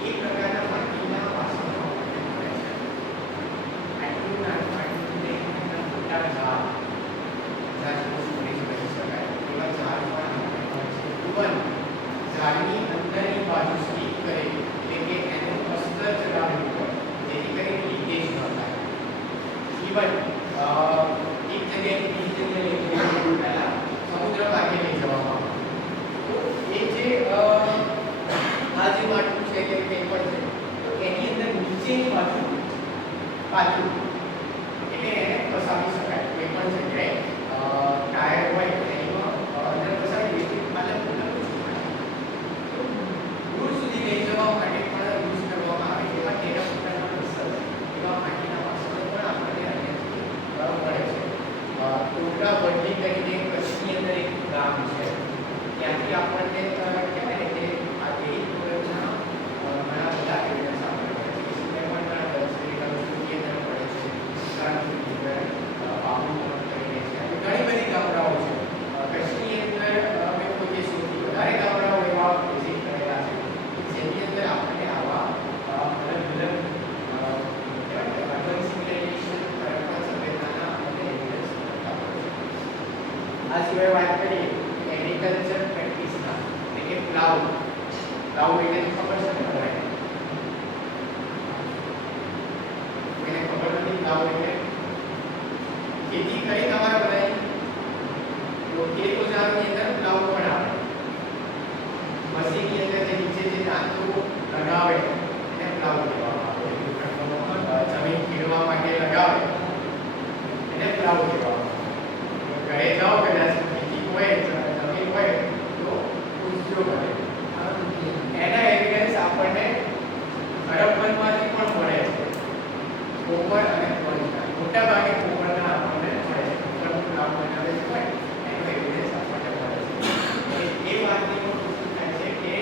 એ પ્રકારના માટીના વાસણો આપણને મળે છે. આટલું નાનું મોટા ઝાડ સ્ટોરેજ કરી શકાય એવા ઝાડ પણ આપણને મળે છે. ઇવન ઝાડની અંદરની બાજુ સ્ટીક ઇવન એક જગ્યાએથી બીજી જગ્યાએ લઈ જવાનું પહેલા સમુદ્ર ભાગે લઈ જવામાં આવે. તો એ જે આ જે માટલું છે કે કંઈ પણ છે તો એની અંદર નીચેની બાજુ પાછું એટલે એને ફસાવી શકાય કોઈ પણ જગ્યાએ ટાયર હોય એમાં અંદર ફસાવી દે પાલક દૂર સુધી લઈ જવા માટે પણ યુઝ કરવામાં આવે એવા તેના પોતાના મસલ એવા માટીના વાસણો પણ આપણને અહીંયાથી મળે છે. ટોકરા વડલી કરીને કચ્છની અંદર એક ગામ છે ત્યાંથી આપણને કહેવાય ને કે આ દેવી પૂરકના ઘણા બધા એવિડન્સ આપણને મળે છે. એમાં ઘણા દર્શનીય સુખી અંદર મળે છે બાબુ કરીને છે ઘણી બધી ગામડાઓ છે કચ્છની અંદર અમે પોતે સૌથી વધારે ગામડાઓ એવા વિઝિટ કરેલા છે જેની અંદર આપણને આવા અલગ અલગ અર્બન સિવિલાઇઝેશન ખરેખર સભ્યતાના આપણને એવિડન્સ મળતા હોય છે. આ સિવાય વાત કરીએ એગ્રીકલ્ચર પ્રેક્ટિસના એટલે કે પ્લાઉ એટલે ખબર છે ને બધાને કોઈને ખબર નથી પ્લાઉ એટલે ખેતી કરી તમારા બધાની તો ખેત ઓજારોની અંદર પ્લાઉ પણ આવે મશીનની અંદર જે નીચે જે દાંતો લગાવે એને પ્લાઉ કહેવામાં આવે. જમીન ખેડવા માટે લગાવે એને પ્લાઉ કહેવામાં આવે. ઘરે જાઓ કદાચ ખેતી હોય જમીન હોય તો પૂછજો મને એના એવિડન્સ આપણને હડપ્પનમાંથી પણ મળે છે. કોપર અને કોલના મોટા ભાગે કોપરના આપણને મળે છે. કોપરનું પ્લાઉ બનાવે છે એનો એવિડન્સ આપણને મળે છે. એ વાતની પણ પુષ્ટિ થાય છે કે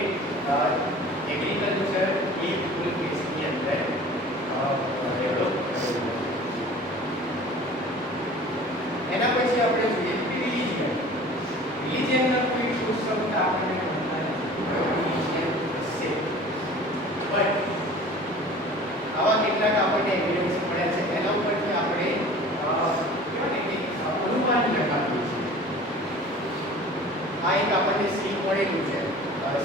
એગ્રીકલ્ચર એ ફૂલ કેસની અંદર ડેવલપ કરેલું. એના પછી આપણે જોઈએ રિલિજિયનના કોઈ સોર્સ શબ્દ આપણને મળતા નથી રિલિજિયન હશે બટ આવા કેટલાક આપણને એવિડન્સ મળ્યા છે એના ઉપરથી આપણે કહેવાય ને કે અનુમાન લગાવીએ છીએ. આ એક આપણને સીલ મળેલું છે.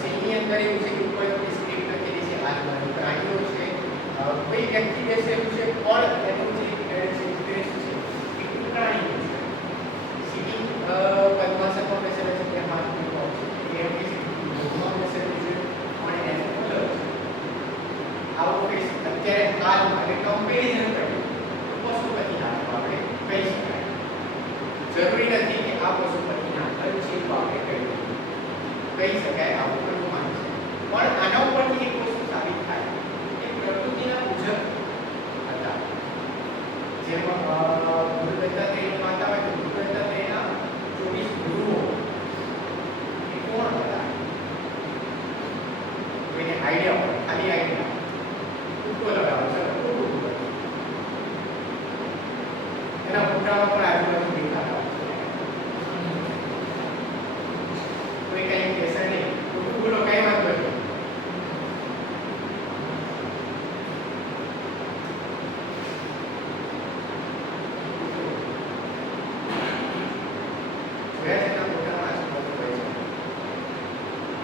સીલની અંદર એવું છે કે ઉપર સ્ક્રિપ્ટ લખેલી છે આજુબાજુ પ્રાણીઓ છે કોઈ વ્યક્તિ બેસેલું છે પણ એનું જે ઇન્ટરેસ્ટ છે એ પ્રાણીઓ છે. સીટિંગ પદ્માસનમાં બેસેલા છે ત્યાં હાથ મૂકવા છે એ એમની ભોગમાં બેસેલું છે અને એનો કલર છે. આવો ફેસ અત્યારે હાલમાં એટલે કમ્પેરિઝન કરીએ તો પશુપતિનાથ આપણે કહી શકાય. જરૂરી નથી કે આ પશુપતિનાથ જ છે તો આપણે કહી શકાય આવું અનુમાન છે. પણ આના ઉપરથી એક વસ્તુ સાબિત થાય કે પ્રકૃતિના પૂજક હતા. જેમાં ગુરુદત્તાત્રેયની માતા હોય તો ગુરુદત્તાત્રેયના 24 ગુરુઓ એ કોણ હતા કોઈને આઈડિયા હોય ખાલી આઈડિયા ટૂંકો લગાવો છે એના ફોટામાં પણ આજુબાજુ દેખાતા કોઈ કઈ કહેશે નહીં ટૂંકું બોલો કઈ વાત નથી. જોયા છે ફોટામાં આજુબાજુ હોય છે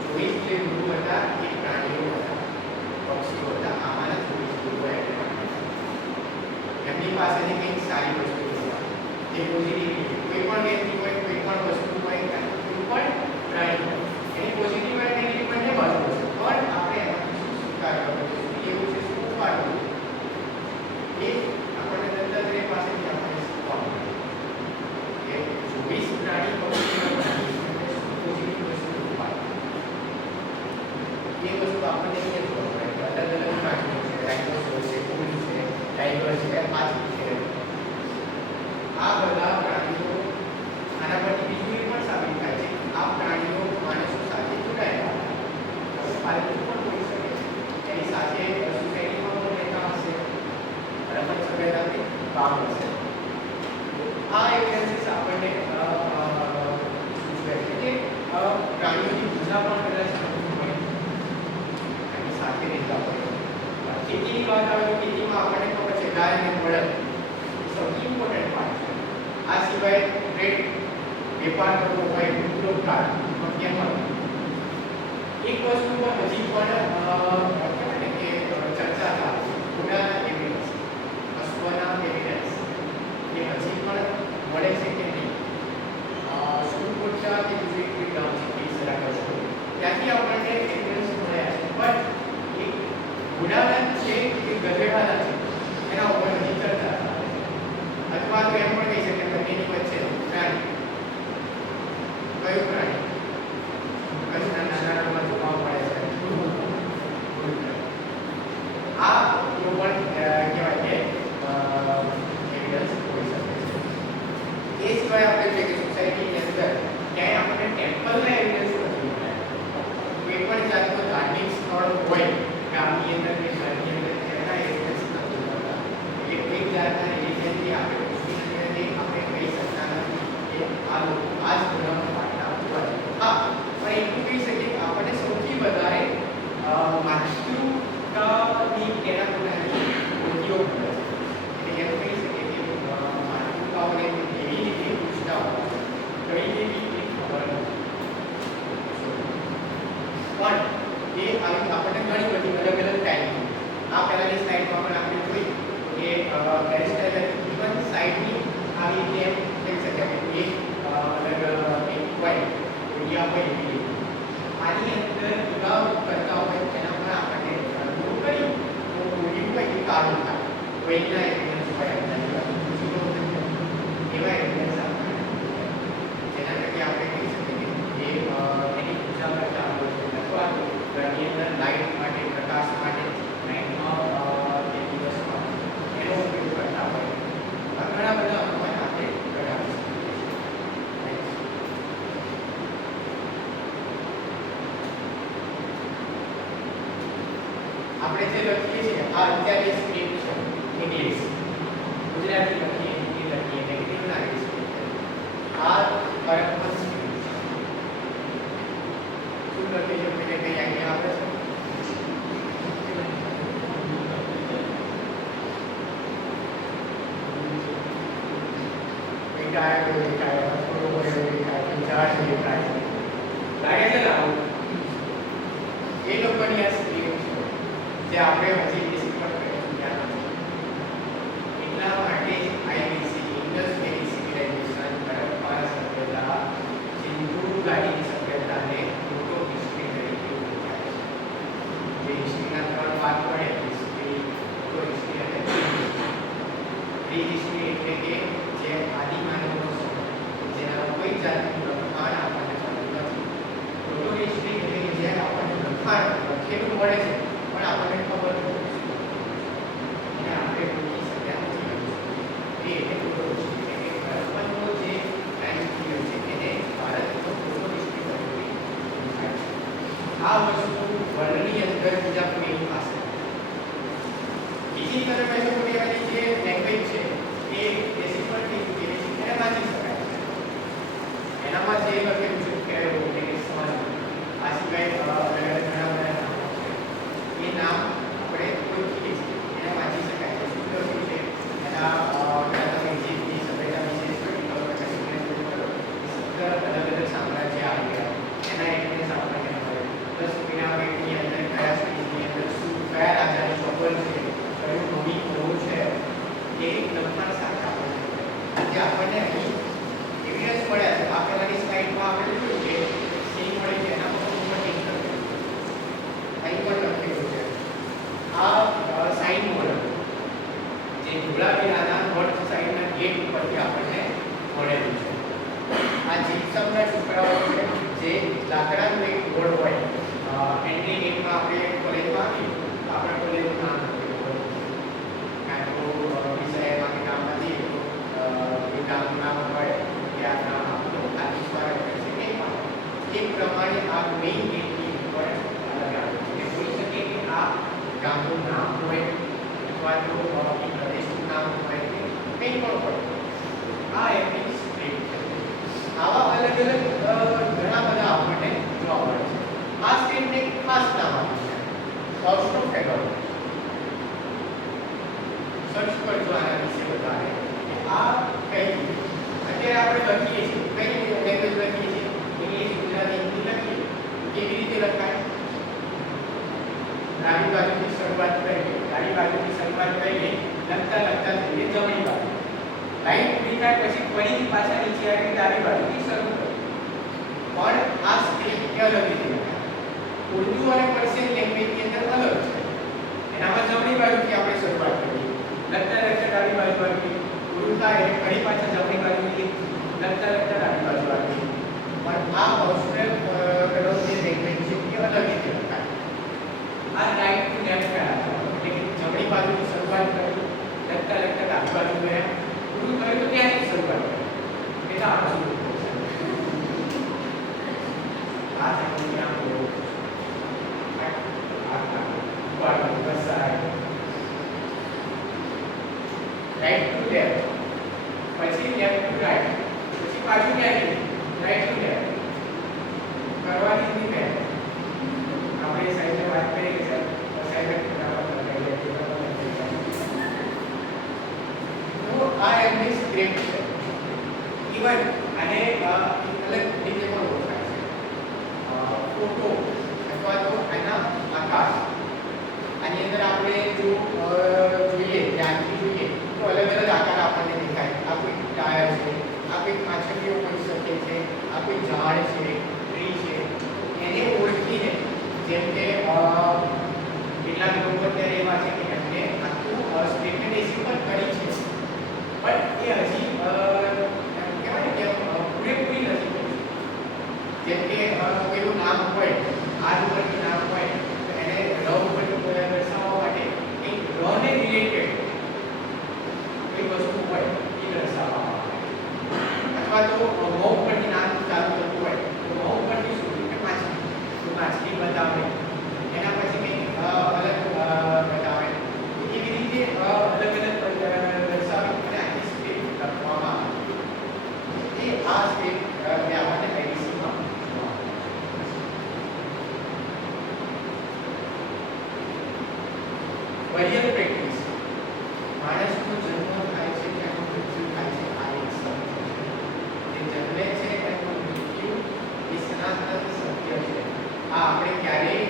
24 જે ગુરુ હતા એ પ્રાણીઓ હતા પક્ષીઓ હતા. આમાંના 24 ગુરુઓ એમની પાસેથી કંઈક સારી વસ્તુ જે પોઝિટિવ કોઈ પણ વ્યક્તિ હોય કોઈ પણ વસ્તુ હોય કોઈ પણ પ્રાણી હોય એની પોઝિટિવ અને નેગેટિવ બંને બાજુ હશે પણ આપણે એમાંથી શું સ્વીકાર કરવો છે શું એવું છે શું ઉપાડવું એ આપણને દત્તાત્રેય પાસેથી આપણે શીખવા મળે કે 24 પ્રાણી પક્ષીઓમાંથી શું પોઝિટિવ વસ્તુ ઉપાડવી એ વસ્તુ આપણને અહીંયા જોવા મળે અલગ અલગ પ્રાણીઓ છે ડાયનોસોર છે ફૂલ છે ટાઈગર છે હાથી છે આ બધા પ્રાણીઓ આના પરથી બીજું એ પણ સાબિત થાય છે આ પ્રાણીઓ માણસો સાથે જોડાયેલા પાલતુ પણ હોઈ શકે છે એની સાથે સોસાયટીમાં પણ રહેતા હશે રમત સભ્યતાથી કામ હશે. આ એવિડન્સીસ આપણને સૂચવે છે કે પ્રાણીઓની પૂજા પણ કદાચ હોય એની સાથે રહેતા હોય. ખેતીની વાત આવે તો ખેતીમાં આપણને ખબર છે ગાય અને બળદ સૌથી ઇમ્પોર્ટન્ટ પાર્ટ છે. આ સિવાય ટ્રેડ વેપાર કરવો હોય ઉદ્યોગકાર કેમ એક વસ્તુ પર હજી પણ કહેવાય ને કે ચર્ચા થાય પુરાના એવિડન્સ પશુઓના એવિડન્સ એ હજી પણ મળે છે કે નહીં. સુરકોટડા કે બીજું એક ગામ છે કેસરા કચ્છ, ત્યાંથી આપણને એવિડન્સ મળ્યા છે. બટ એક ગુનાનંદ છે કે ગધેડાના છે એના ઉપર હજી ચર્ચા ચાલે છે. અથવા તો એમ પણ કહી શકાય કે બંનેની વચ્ચે પ્રાણી, કયું પ્રાણી કચ્છના નાના નાના જોવા મળે છે. આ જો પણ કહેવાય કે એવિડન્સ હોઈ શકે છે. એ સિવાય આપણે જોઈએ કે સોસાયટીની અંદર ક્યાંય આપણને ટેમ્પલના એવિડન્સ નથી મળ્યા. કોઈ પણ જાતનો ધાર્મિક સ્થળ હોય ગામની અંદર કે ઘરની અંદર તેના એવિડન્સ નથી મળતા. એક જાતના રિલિજનથી આપણે ક્રિશ્ચિયનિટી આપણે કહી શકતા નથી કે આ લોકો આ જ ધર્મના પાટલા હોય. હા, પણ એટલું કહી શકીએ કે આપણને સૌથી વધારે માતૃકાની તેના પોતાની ઓળખીઓ મળે છે. એટલે એમ કહી શકીએ કે માતૃકાઓને એવી રીતે પૂછતા હોય કઈ એવી એ ખબર નથી. પણ એ આપણને ઘણી બધી અલગ અલગ ટાઈમ, આ પહેલાની સ્લાઇડમાં પણ આપણે જોઈ કે એરિસ્ટોટલ ઇવન સાઇડની આવી રીતે એમ કહી શકાય કે એક અલગ એક હોય ઓડિયા હોય એવી રીતે આની અંદર ઉગાવ કરતા હોય એના પર આપણને દૂર કરી તો ઓડિયું હોય એ કાઢું થાય કોઈના એવિડન્સ હોય એવા એવિડન્સ આપણને જેના થકી આપણે કહી શકીએ કે એની પૂજા કરતા હોય અથવા તો ઘરની અંદર લાઇટ માટે પ્રકાશ માટે નાઇટમાં કે દિવસમાં એનો ઉપયોગ કરતા હોય. ઘણા બધા અનુમાન આપણે કરાવી શકીએ છીએ. આપણે જે લખીએ છીએ આ અત્યારે સ્ક્રિપ્ટ છે ઇંગ્લિશ ગુજરાતી લખીએ હિન્દી લખીએ નેગેટિવ ના રહી શકે. આ પરમપદ સ્ક્રિપ્ટ છે. શું લખીએ છીએ કોઈને કઈ આઈડિયા આવે છે? એ લોકોની આ સ્ક્રિપ્ટ છે જે આપણે હજી ડિસ્કસ કરી ચૂક્યા નથી. એટલા માટે આઈબીસી ઇન્ડસ વેલી સિવિલાઇઝેશન હડપ્પા સભ્યતા સિંધુ ગાડીની સભ્યતાને ફોટો હિસ્ટ્રી તરીકે ઓળખાય છે. જે હિસ્ટ્રીના ત્રણ ભાગ પડે હિસ્ટ્રી, ફોટો હિસ્ટ્રી અને પ્રી હિસ્ટ્રી. એટલે કે જે આદિમાનવનો સમય જેના કોઈ જાતનું લખાણ આપણને મળતું નથી. ફોટો હિસ્ટ્રી એટલે કે જે આપણને લખાણ લખેલું મળે છે પણ આપણને ખબર નથી એને આપણે ઓળખી શક્યા નથી. એ એટલે ફોટો હિસ્ટ્રી એટલે કે હડપ્પાનો જે ટાઈમ પીરિયડ છે એને ભારતનો ફોટો હિસ્ટ્રી તરીકે ઓળખાય છે. આ વસ્તુ વર્લ્ડની અંદર બીજા કોઈની પાસે બીજી તરફ મેસોપોટેમિયાની જે લેંગ્વેજ છે એ બેસિક પર થઈ ચૂકેલી છે એને વાંચી શકાય છે. એનામાં જે લખેલું છે કે સમજ આ સિવાય ઘણા બધા નામો છે એ નામ આપણે ઓળખીએ છીએ એને વાંચી શકાય છે. શું લખ્યું છે એના તમે ઇજિપ્તની સભ્યતા વિશે સ્ટડી કરો કે સિગ્નેચર કરો 17 અલગ અલગ સામ્રાજ્ય આવી ગયા એના એવિડન્સ આપણને મળે. પ્લસ પિરામિડની અંદર કયા સ્ટેજની અંદર શું કયા રાજાની ચોપલ છે કયું નવી ગ્રહ છે એ લખાણ સાથે આપણને જે આપણને અહીં એવિડન્સ મળ્યા છે. આ પહેલાની સ્લાઇડમાં આપણે જોયું કે સિંહ મળે છે એના પર ટિક કરેલું અહીં પણ લખેલું છે. આ સાઇન મોડલ જે ધોળાવીરાના નોર્થ સાઇડના ગેટ ઉપરથી આપણને મળેલું છે. આ જીપ્સમના ટુકડાઓ છે જે લાકડાનું એક બોર્ડ હોય એન્ટ્રી ગેટમાં આપણે કોલેજમાં આવીએ તો આપણા કોલેજનું નામ લખેલું હોય કાં તો શહેરમાં કે ગામમાં જઈએ તો એ ગામનું નામ હોય ત્યાં નામ આપણું ખાલી સ્વાગત કરે છે કંઈ પણ એ પ્રમાણે આ મેઇન ગેટની ઉપર લગાવેલું છે. હોઈ શકે કે આ ગામનું નામ હોય અથવા તો એ પ્રદેશનું નામ હોય કે કંઈ પણ હોય. આ એમની સ્ક્રિપ્ટ છે. આવા અલગ અલગ ઘણા બધા આપણને જોવા મળે છે. આ સ્ક્રિપ્ટને ખાસ નામ આપ્યું છે ઓસ્ટ્રોફેગલ. સર્ચ કરજો આના વિશે વધારે. આ કઈ અત્યારે આપણે લખીએ છીએ કઈ લેંગ્વેજ લખીએ છીએ ઇંગ્લિશ ગુજરાતી હિન્દી લખીએ કેવી રીતે લખાય? ડાબી બાજુથી શરૂઆત કરીએ લખતા લખતા જઈએ જમણી બાજુ રાઈટ એ અલગ રીતે લખાય. ઉર્દુ અને પર્શિયન લેંગ્વેજ ની અંદર અલગ છે. એનામાં જમણી બાજુથી આપણે શરૂઆત કરીએ. લખતા લખતા ડાબી બાજુ આવી, પૂરું થાય એટલે ફરી પાછા જમણી બાજુથી લખતા લખતા ડાબી બાજુ આવી. પણ આ ઓપ્શનલ પેલો જે લેંગ્વેજ છે એ અલગ રીતે લખાય. આ રાઈટ ટુ લેફ્ટ કરાતા એટલે કે જમણી બાજુથી શરૂઆત કરી, લખતા લખતા ડાબી બાજુ ગયા, પૂરું થયું તો ત્યાંથી શરૂઆત કરી. એટલે આ વસ્તુ આ ત્રણ નામ બોલો. રાઈટ ટુ લેફ્ટ, પછી લેફ્ટ ટુ રાઈટ, પછી પાછું ક્યાં રાઈટ ટુ લેફ્ટ કરવાની ની મેં આપણે સાહેબને વાત કરી કે સાહેબ તો આ એમની સ્ક્રિપ્ટ છે. ઇવન આને અલગ રીતે પણ ઓળખાય છે. ફોટો અથવા તો આના આકાર, આની અંદર આપણે જો જોઈએ ધ્યાનથી જોઈએ તો અલગ અલગ આકાર આપણને દેખાય. આ કોઈ ટાયર છે, આ કોઈ માછલીઓ હોઈ શકે છે, આ કોઈ ઝાડ છે, ટ્રી છે. એને ઓળખીને જેમ કે કેટલાક લોકો અત્યારે એવા છે કે એમને આખું સ્ટેટમેન્ટ એસી પણ કરી છે, પણ એ હજી કહેવાય કે પૂરેપૂરી નથી કરી. જેમ કે પેલું નામ હોય, આ ઉપરથી નામ હોય તો એને ર ઉપર દર્શાવવા માટે એક રને રિલેટેડ કોઈ વસ્તુ હોય એ દર્શાવવા માટે, અથવા તો મ ઉપરથી નામ ચાલુ થતું હોય તો મ ઉપરથી શું કે માછલી, તો માછલી બતાવે, એના પછી કંઈક અલગ બતાવે. એવી રીતે અલગ અલગ દર્શાવી અને આખી સ્ક્રિપ્ટ લખવામાં આવે. એ આ સ્ક્રિપ્ટ આપણને આઈડીસીમાં વરિયલ પ્રેક્ટિસ. માણસનો જન્મ થાય છે ત્યાંનો મૃત્યુ થાય છે, આ એક સત્ય છે. જે જન્મે છે એનું મૃત્યુ એ સનાતન સત્ય છે. આ આપણે ક્યારેય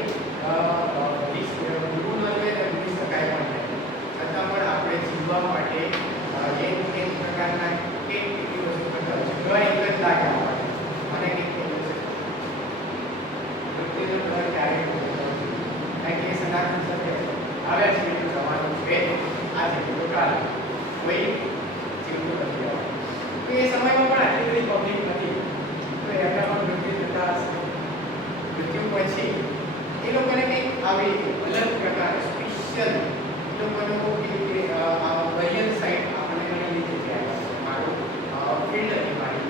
ભૂલવું ન જોઈએ અને ભૂલી શકાય પણ નહીં. છતાં પણ આપણે જીવવા માટે એક પ્રકારના કેટલી વસ્તુ કરતા હોય છે. ડર એક જ લાગે આપણને, મને કંઈક થયું છે, મૃત્યુનો ડર ક્યારેય નથી, કારણ કે એ સનાતન સત્ય છે. હવે જીવતું જવાનું છે, આ જીવતું કાલ કોઈ જીવતું નથી આવતું. તો એ સમયમાં પણ આટલી બધી પબ્લિક નથી, તો એમના પણ મૃત્યુ થતા હશે. મૃત્યુ પછી એ લોકોને કંઈક આવી અલગ પ્રકાર સ્પેશિયલ એ લોકોનું વરિયલ સાઇડ આપણને ઘણી રીતે થયા છે. મારું ફિલ્ડ હતી, મારી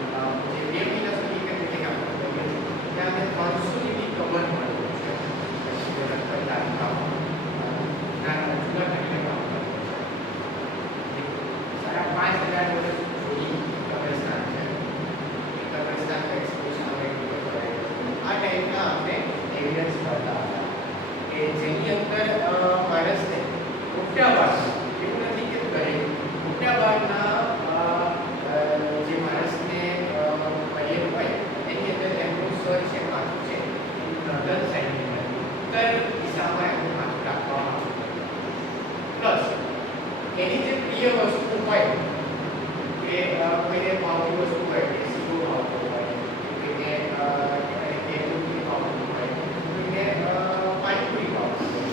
જે 2 મહિના સુધી મેં કામ કરતો હતો ત્યાં મેં 300 જેવી કવર મળ્યું છે. જેની અંદર માણસને મોટા ભાગના, એવું નથી કે દરેક, મોટા ભાગના જે માણસને વરિયલ હોય એની અંદર એમનું સર છે, માથું છે, નોર્ધન સાઈડની ઉત્તર દિશામાં એમનું માથું રાખવામાં આવે. પ્લસ એની જે પ્રિય વસ્તુ હોય કે કોઈને ભાવતી વસ્તુ હોય, કે સીધો ભાવતો હોય, કોઈને કેળું ભાવતું હોય, કોઈને પાણીપુરી ભાવતું હોય,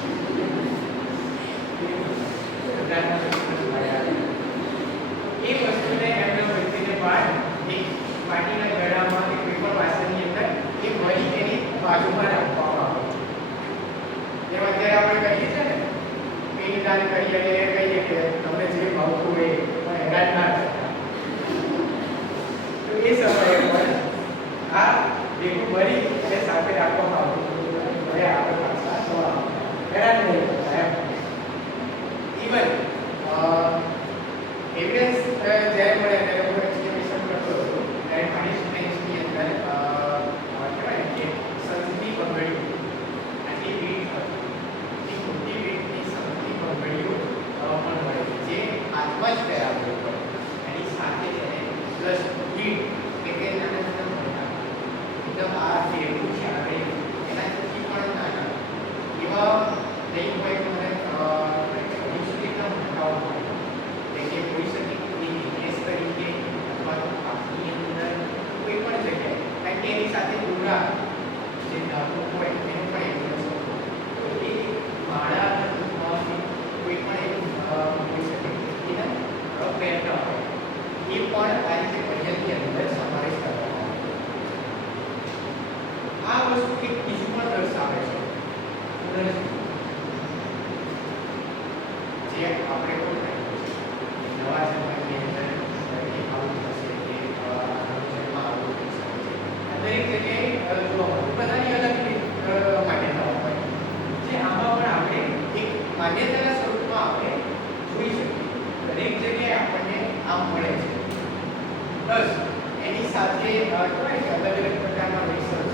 એ વસ્તુને એમના વચ્ચેને બાદ એક માટીના ગળામાં કે કોઈ પણ વાસણની અંદર એ ભરી તેની બાજુમાં રાખવામાં આવે છે. જેમ અત્યારે આપણે કહીએ છીએ ને, પિંડદાન કરીએ અને કહીએ કે તમને જે ભાવતું હોય પણ હેરાન ના થતા, તો એ સમયે પણ આ ભેગું ભરી અને સાથે રાખવામાં આવતું. હવે આપણે પાછા જવા હેરાન નહીં થતા એમ. ઇવન એવિડન્સ જ્યારે મળે ત્યારે હું એક્સપ્લેનેશન કરતો હતો ત્યારે ઘણી સ્ટુડન્ટ્સની અંદર કહેવાય કે સંસ્કૃતિ બંગડીઓ આટલી વીટ હતી, મોટી વીટની સંસ્કૃતિ બંગડીઓ પણ મળે જે હાથમાં જ પહેરાવવી પડે. એની સાથે જ એને પ્લસ વીટ એટલે કે નાના નાના મોટા એકદમ આ ટેબુ છે આપણે એનાથી પણ નાના એવા નહીં હોય તો મને એકદમ મોટા હોય કે કોઈ શકે બિઝનેસ તરીકે અથવા તો આપની અંદર કોઈ પણ જગ્યાએ, કારણ કે એની સાથે દોરા જે ધાતુ હોય એનું પણ ઇન્ડેક્સ હોય. તો એ માળાના રૂપમાં કોઈ પણ એક હોઈ શકે એના પેટર્ન હોય એ પણ આ રીતે પદ્ધતિની અંદર સમાવેશ કરવામાં આવે. આ વસ્તુ એક બીજું પણ દર્શાવે છે જે આપણે કોઈ નવા જન્મની અંદર આવું થશે કે જન્મ આવું થઈ શકે છે. દરેક જગ્યાએ જોવા મળે બધાની અલગ માન્યતાઓ હોય જે આમાં પણ આપણે એક માન્યતાના સ્વરૂપમાં આપણે જોઈ શકીએ. દરેક જગ્યાએ આપણને આ મળે છે. પ્લસ એની સાથે કહેવાય કે અલગ અલગ પ્રકારના રિસર્ચ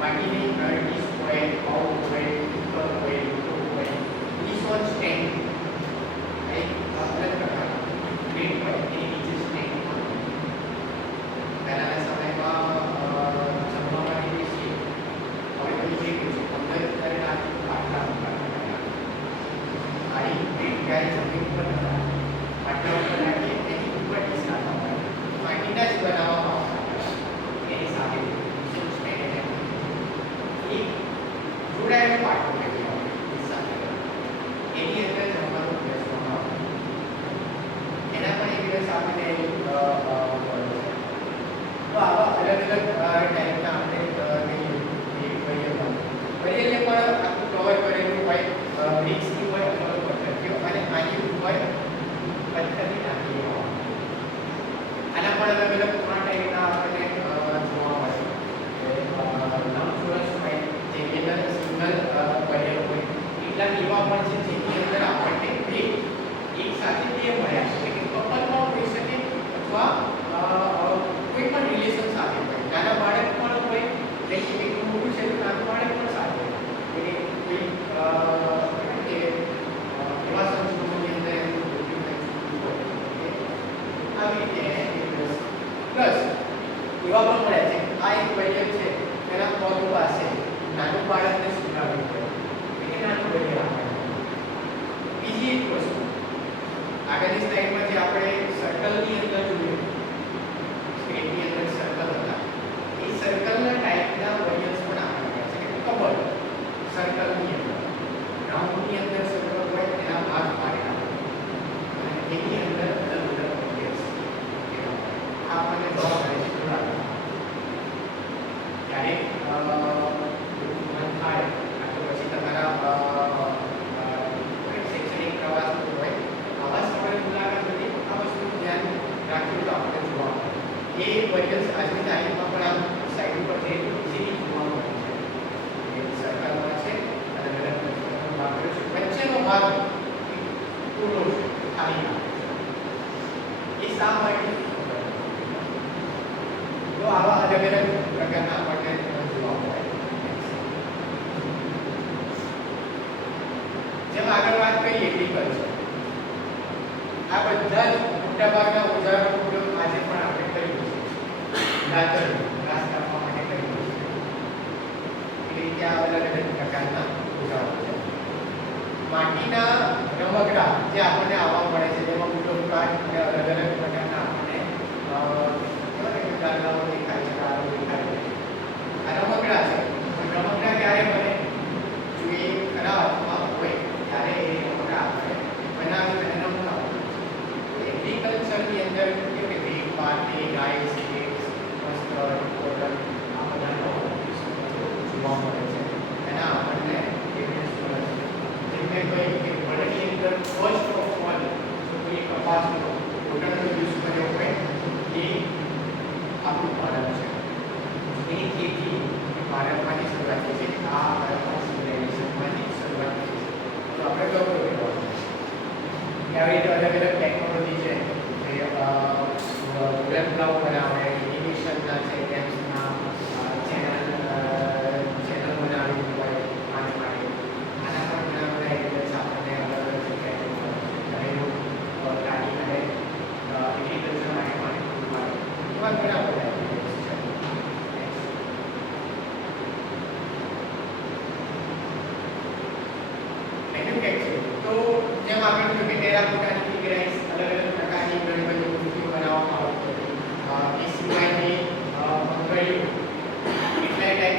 માટીની ડીશ હોય, બાઉલ હોય, કુકર હોય, લોટો હોય, ડીશવોશ સ્ટેન્ડ એક અલગ પ્રકારના પ્લેટ હોય એની નીચે સ્ટેન્ડ હોય. પહેલાના સમયમાં જમવા માટે બેસીએ હવે તો જે અંદર કરી નાખી પાટલા મૂકવાના આની પ્લેટ ક્યારે જમીન ઉપર હતા પાટલા ઉપર રાખીએ એની ઉપર ડીશ રાખવામાં આવે માટીના જ બનાવવામાં આવતા એની સાથે જોડાયેલો પાટો એની અંદર જમવાનું બેસવામાં આવે એના પણ એક દિવસ આપણને તો આવા અલગ અલગ ટાઈપના આપણે વરિયલને પણ આખું કવર કરેલું હોય બ્રિક્સની હોય અલગ અલગ પદ્ધતિઓ અને આની ઉપર પથ્થરની નાખી હોય. આના પણ અલગ અલગ 3 ટાઈપના આપણને જોવા મળે. લંબચોરસ હોય જેની અંદર સિંગલ વરિયલ હોય એટલા એવા પણ છે જેની અંદર આપણને એક સાથે બે મળ્યા છે કે કપલમાં હોઈ શકે અથવા કોઈ પણ રિલેશન સાથે હોય. નાના બાળક પણ હોય એટલે એક મોટું છે તો નાનું બાળક પણ સાથે એટલે કોઈ એવા સંજોગોની અંદર હોય આવી રીતે પ્લસ એવા પણ મળ્યા છે. આ એક વરિયલ છે એના પગ પાસે નાનું બાળકને સુવડાવ્યું છે એટલે નાનું વરિયલ આપણે. બીજી એક વસ્તુ આગળની સ્લાઇડમાં જે આપણે સર્કલની અંદર જોયું સ્ક્રીનની અંદર સર્કલ હતા એ સર્કલના ટાઈપના વરિયલ્સ પણ આપણે છે કે કબર સર્કલની અંદર રાઉન્ડની અંદર સર્કલ હોય એના ભાગ પાડેલા અને એની અંદર અલગ અલગ વરિયલ્સ આપણને જોવા મળે છે. ત્યારે મન થાય તો પછી તમારા શૈક્ષણિક પ્રવાસ હોય આવા સ્થળોએ મુલાકાત લઈ આ વસ્તુનું ધ્યાન રાખવું તો આપણે જોવા મળે. એ વરિયલ્સ આજની તારીખમાં પણ આમ સાઈડ ઉપર જે ઇઝીલી જોવા મળે છે. એ સરકારમાં છે અલગ અલગ વાપર્યો છે વચ્ચેનો ભાગ પૂરો છે ખાલી નાખે છે. એ શા માટે તો આવા અલગ અલગ પ્રકારના આપણને જોવા મળે. જેમ આગળ વાત કરી એગ્રીકલ્ચર આ બધા જ મોટાભાગના ઓજારોનો ઉપયોગ આજે પણ આપણે કરીએ છીએ. દાતર ઘાસ કાપવા માટે કરીએ છીએ. એ રીતે આ અલગ અલગ પ્રકારના ઓજારો છે. માટીના રમકડા જે આપણને આવવા મળે છે જેમાં મોટો કાચ અને અલગ અલગ પ્રકારના આપણને દાખલાઓ દેખાય છે કારો દેખાય છે. આ રમકડા છે. રમકડા ક્યારે બને જો એ ખરા હાથમાં હોય ત્યારે એ રમકડા આપણે બનાવી અને રમતા હોય. એગ્રીકલ્ચરની અંદર કે ભેગ પાતે ગાય છે વસ્ત્ર કોટન આ બધાનો જોવા મળે છે. એના આપણને એવિડન્સ મળે છે. જેમ કે કોઈ કે વર્લ્ડની અંદર ફર્સ્ટ ઓફ ઓલ જો કોઈ કપાસનો કોટનનો યુઝ કર્યો હોય એ આપણું ભારત છે. એની ખેતી ભારતમાંથી શરૂઆત થઈ છે. આ ભારતમાં સિવિલાઇઝેશનમાંથી શરૂઆત થઈ છે. તો આપણે ગૌરવ કરવાનું કે આવી રીતે અલગ અલગ ટેકનોલોજી છે જે વેબ ક્લાઉડ બનાવે એનિમેશનના છે ગેમ્સના ચેનલ બનાવી હોય આને માટે આના પણ ઘણા બધા એવિડન્સ આપણને અલગ અલગ જગ્યાએ ઘરેલું ગાડી અને એગ્રીકલ્ચર માટે પાણી પૂરું પાડે એવા ઘણા બધા એવિડન્સ છે. મેન્યુફેક્ચરિંગ તો જેમ આપણે જોયું કે ટેરાકોટાની ફિગરાઇઝ અલગ અલગ પ્રકારની ઘણી બધી મૂર્તિઓ બનાવવામાં આવતી હતી. એ સિવાયની મંગળીઓ કેટલાય ટાઈપ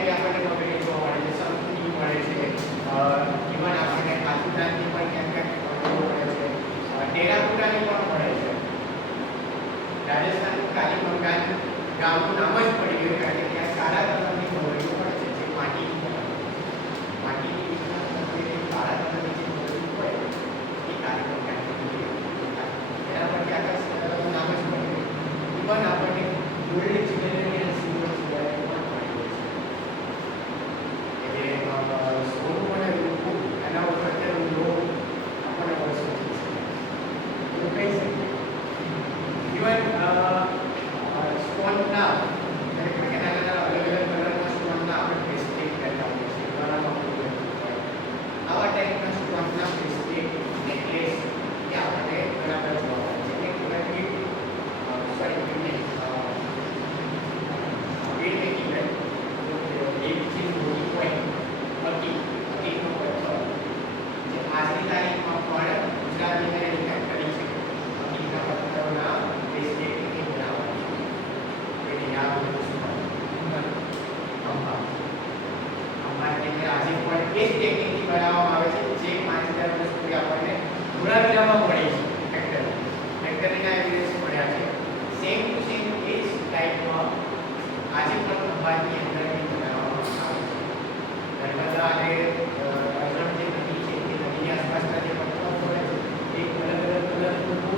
ખંભાત એટલે આજે પણ એ જ ટેકનિકથી બનાવવામાં આવે છે જે 5000 વર્ષ પૂર્વે આપણને ધોળાવીરામાં મળી છે ફેક્ટરીના એવિડન્સ મળ્યા છે સેમ ટુ સેમ એ જ ટાઈપમાં આજે પણ ખંભાતની અંદર બનાવવામાં આવે છે નર્મદા અને અજણ જે નદી છે એ નદીની આસપાસના જે પથ્થરો હોય છે એ અલગ અલગ કલરનું બહુ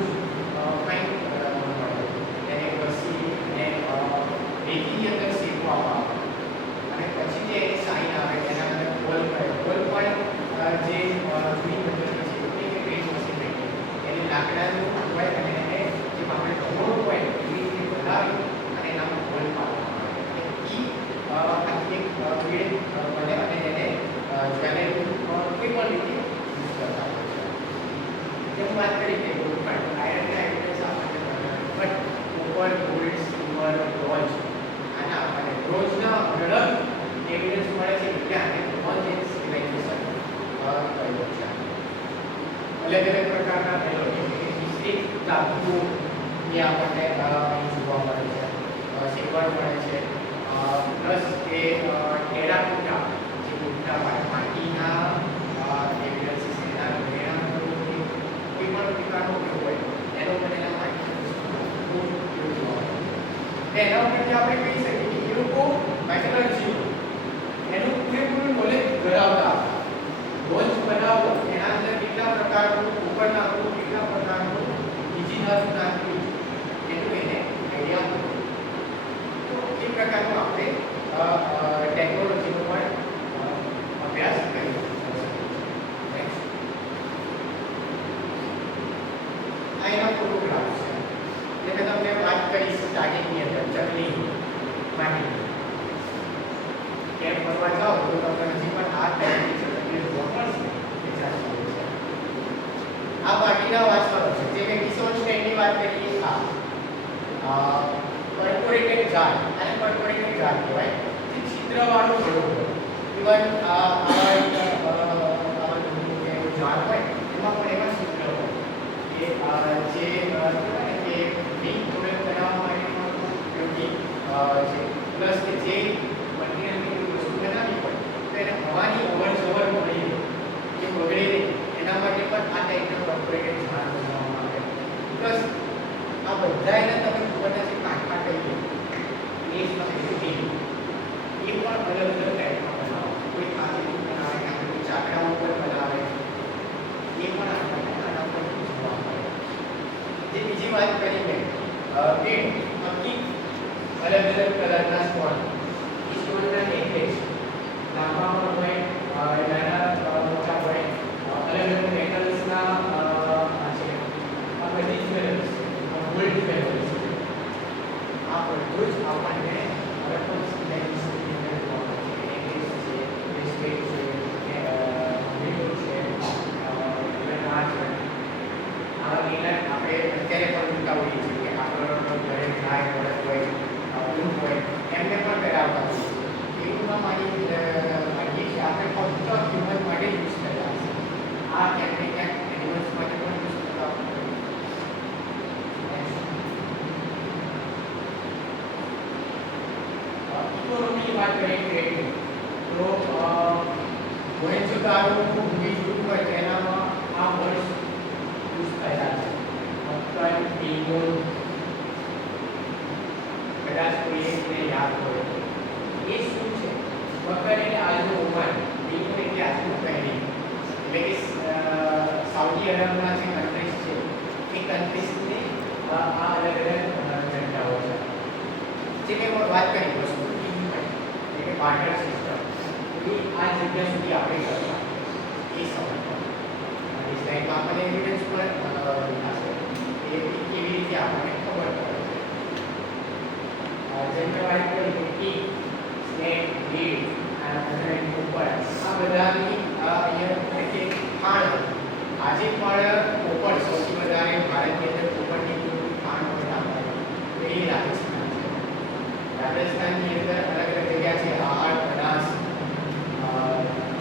ફાઇન મળે તેને ઘસી અને રેતીની અંદર શેકવામાં આવે અને પછી જે સાઈન આવે તેના અંદર હોલ પણ જે જૂની પદ્ધતિ છે એ ગ્રેટ મશીન રહી એને લાકડાનું હોય અને એને જે આપણે ઢોળ હોય એવી રીતે બનાવી અને એનામાં હોલ પાડવામાં આવે આખી એક ભીડ બને અને એને જ્વેલરી કોઈ પણ રીતે યુઝ કરતા હોય છે જેમ વાત કરી કે ગોલ્ડ પણ આયરનના એવિડન્સ આપણને બટ ઉપર ગોલ્ડ સિલ્વર બ્રોન્ઝ આના અને બ્રોન્ઝના અઢળક એવિડન્સ મળે છે કે આને બ્રોન્ઝ એજ સિવિલાઇઝેશન કહ્યું છે અલગ અલગ પ્રકારના મિશ્રિત ધાતુઓ જે આપણને અહીં જોવા મળે છે સિલ્વર મળે છે પ્લસ એ ટેરાકોટા જે મોટા માટીના એવિડન્સીસ એના ઘરેણાં કોઈ પણ પ્રકારનો ઉપયોગ હોય એનો પણ એના માટીના ઉપયોગ જોવા મળે છે એના ઉપરથી આપણે કહી શકીએ કે એ લોકો મેટલર્જી એનું પૂરેપૂરું નોલેજ ધરાવતા રોજ બનાવો એના અંદર કેટલા પ્રકારનું ઉપર નાખવું કેટલા પ્રકારનું બીજી ધાતુ નાખવી એનું એને આઈડિયા હતો તો એ પ્રકારનો આપણે ટેકનોલોજીનો પણ અભ્યાસ કરી શકીએ આ એના ફોટોગ્રાફ્સ છે જે મેં તમને વાત કરી સ્ટાર્ટિંગની અંદર ચકલી માટી કેમ ફરવા જાઓ તો તમને હજી પણ આ ટાઈપની ચકલી જોવા મળશે આ માટીના વાસણો છે જે મેં કિશોર સ્ટેન્ડની વાત કરી આ પરફોરેટેડ જાર અને પરફોરેટેડ જાર કહેવાય જે છિદ્રવાળું ઘડું હોય ઇવન આવા જાર હોય એમાં પણ એવા છિદ્ર હોય કે જે કહેવાય કે રિંગ પ્રોડક્ટ બનાવવા માટે ઉપયોગી છે પ્લસ કે જે મટીરિયલની વસ્તુ બનાવી હોય તો એને હવાની અવર જવર મળી રહે એ બગડે નહીં એના માટે પણ આ ટાઈપના પરફોરેટેડ જાર બનાવવામાં આવે પ્લસ આ બધા એના તમે ઉપરના જે કાંઠા કહીએ એ જ તમે શૂટિંગ એ પણ અલગ અલગ ટાઈપમાં બનાવો કોઈ ખાલી બનાવે કે કોઈ ચાકડા ઉપર બનાવે એ પણ આપણને આના પર જોવા મળે જે બીજી વાત કરી મેં પેન્ટ અકીક અલગ અલગ કલરના સ્ટોન એ સ્ટોનના નેકલેસ લાંબા પણ હોય નાના મોટા હોય અલગ અલગ મેટલ્સના છે આ બધી જ્વેલરીઝ ગોલ્ડ જ્વેલરીઝ આ બધું જ આપણને અલગ સિવિલાઇઝેશનની અંદર જોવા મળે છે નેકલેસ છે બ્રેસલેટ છે રિંગ છે ઇવન આ છે આ રીંગણ આપણે અત્યારે પણ જોતા હોઈએ છીએ કે આપણો ઘરે ગાય બળદ હોય ઊંટ હોય એમને પણ પહેરાવતા હોઈએ છીએ એવું ના માની માનીએ કે આપણે ફક્ત હ્યુમન માટે યુઝ કર્યા છે આ ક્યાંક ને ક્યાંક એનિમલ્સ માટે પણ યુઝ કરતા ઇકોનોમીની વાત કરીએ ટ્રેડની તો મોહેંજો-દારો ભૂમિ યુદ્ધ હોય તેનામાં આ વર્ષ યુઝ થયા છે મક્કન ટીંગોલ કદાચ કોઈને યાદ હોય એ શું છે મક્કન એટલે આજનું ઓમાન ટીંગોલ એટલે આજનું બહેરીન એટલે કે સાઉદી અરબના જે કન્ટ્રીઝ છે એ કન્ટ્રીઝને આ અલગ અલગ જગ્યાઓ છે જે મેં વાત કરી વસ્તુ એટલે કે બાર્ટર સિસ્ટમ એ આ જગ્યા સુધી આપણે કરતા એ સમજવા અને સ્લાઇડમાં આપણને એવિડન્સ પણ દેખાશે એ કેવી રીતે આપણને ખબર પડે છે જેમ મેં વાત કરી કે ટી સ્નેક લીડ અને ઉપર આ બધાની અહીંયા એટલે ખાણ આજે પણ કોપર સૌથી વધારે ભારતની અંદર કોપરની ખાણ હોય આપણે એ રાજસ્થાન છે રાજસ્થાનની અંદર અલગ અલગ જગ્યા છે આહાર બનાસ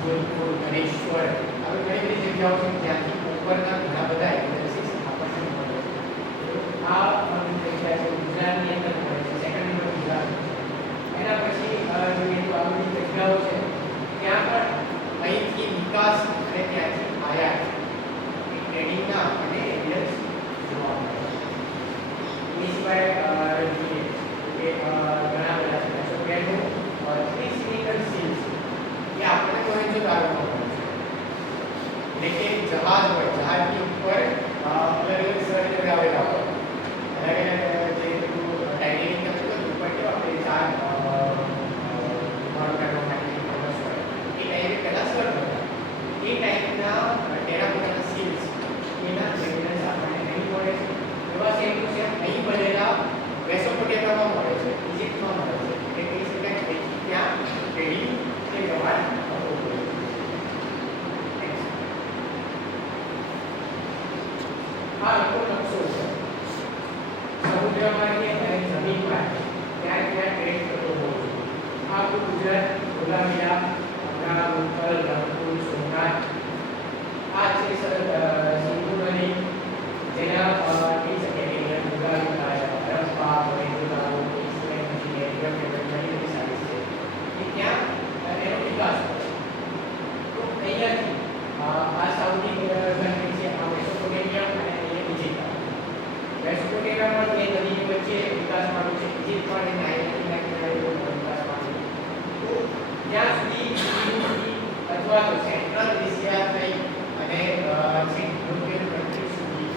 જોધપુર ગણેશ્વર આવી ઘણી બધી જગ્યાઓ છે જ્યાંથી કોપરના ઘણા બધા એવિડન્સીસ આપણને મળે છે આ જગ્યા છે ગુજરાતની અંદર મળે છે સેકન્ડ નંબર ગુજરાત એના પછી જોઈએ તો એટલે કે જહાજ હોય, જહાજની ઉપર અલગ અલગ સ્થળે લગાવેલા હોય, અલગ અલગ જે ટાઇટેનિક હતું ઉપર કેવા આપણે ચાર મારો કાઢવા માટે ફોકસ હોય એ ટાઈમે પહેલા સર હતા એ ટાઈપના ટેરાકોટાના સીલ્સ એના એવિડન્સ આપણને નહીં મળે છે. એવા સેમ ટુ સેમ અહીં બનેલા મેસોપોટેમિયામાં મળે છે, ઇજિપ્તમાં મળે છે. એટલે કહી શકાય કે ત્યાં ટ્રેડિંગ કે વ્યવહાર થતો હોય છે. આ આખો નકશો છે સમુદ્રમાં કે જમીનમાં ત્યાં ત્યાં ટ્રેડ થતો હોય છે. આ ગુજરાત, ધોળાવીરા, અમદાવાદ, ઉત્તર, રંગપુર, સોમનાથ આ છે સિંધુ નદી જેના કહી શકે કે ધોળાવીરા, હરપ્પા, મોહેંજો-દારો, ઇસ્લેન્ડ નદી, એરિયા કે ઘણી બધી સાઇટ્સ છે કે ત્યાં એનો વિકાસ થયો. તો અહીંયાથી આ સાઉદી કન્ટ્રી છે, આ મેસોપોટેમિયા અને અહીંયા ઇજિપ્ત. મેસોપોટેમિયામાં એ નદીની વચ્ચે વિકાસ પામ્યો છે, ઇજિપ્તમાં એ નાઇલ નદીના વિકાસ પામ્યો. તો ત્યાં સુધી અથવા તો સેન્ટ્રલ એશિયા થઈ અને છેક યુરોપિયન કન્ટ્રી સુધી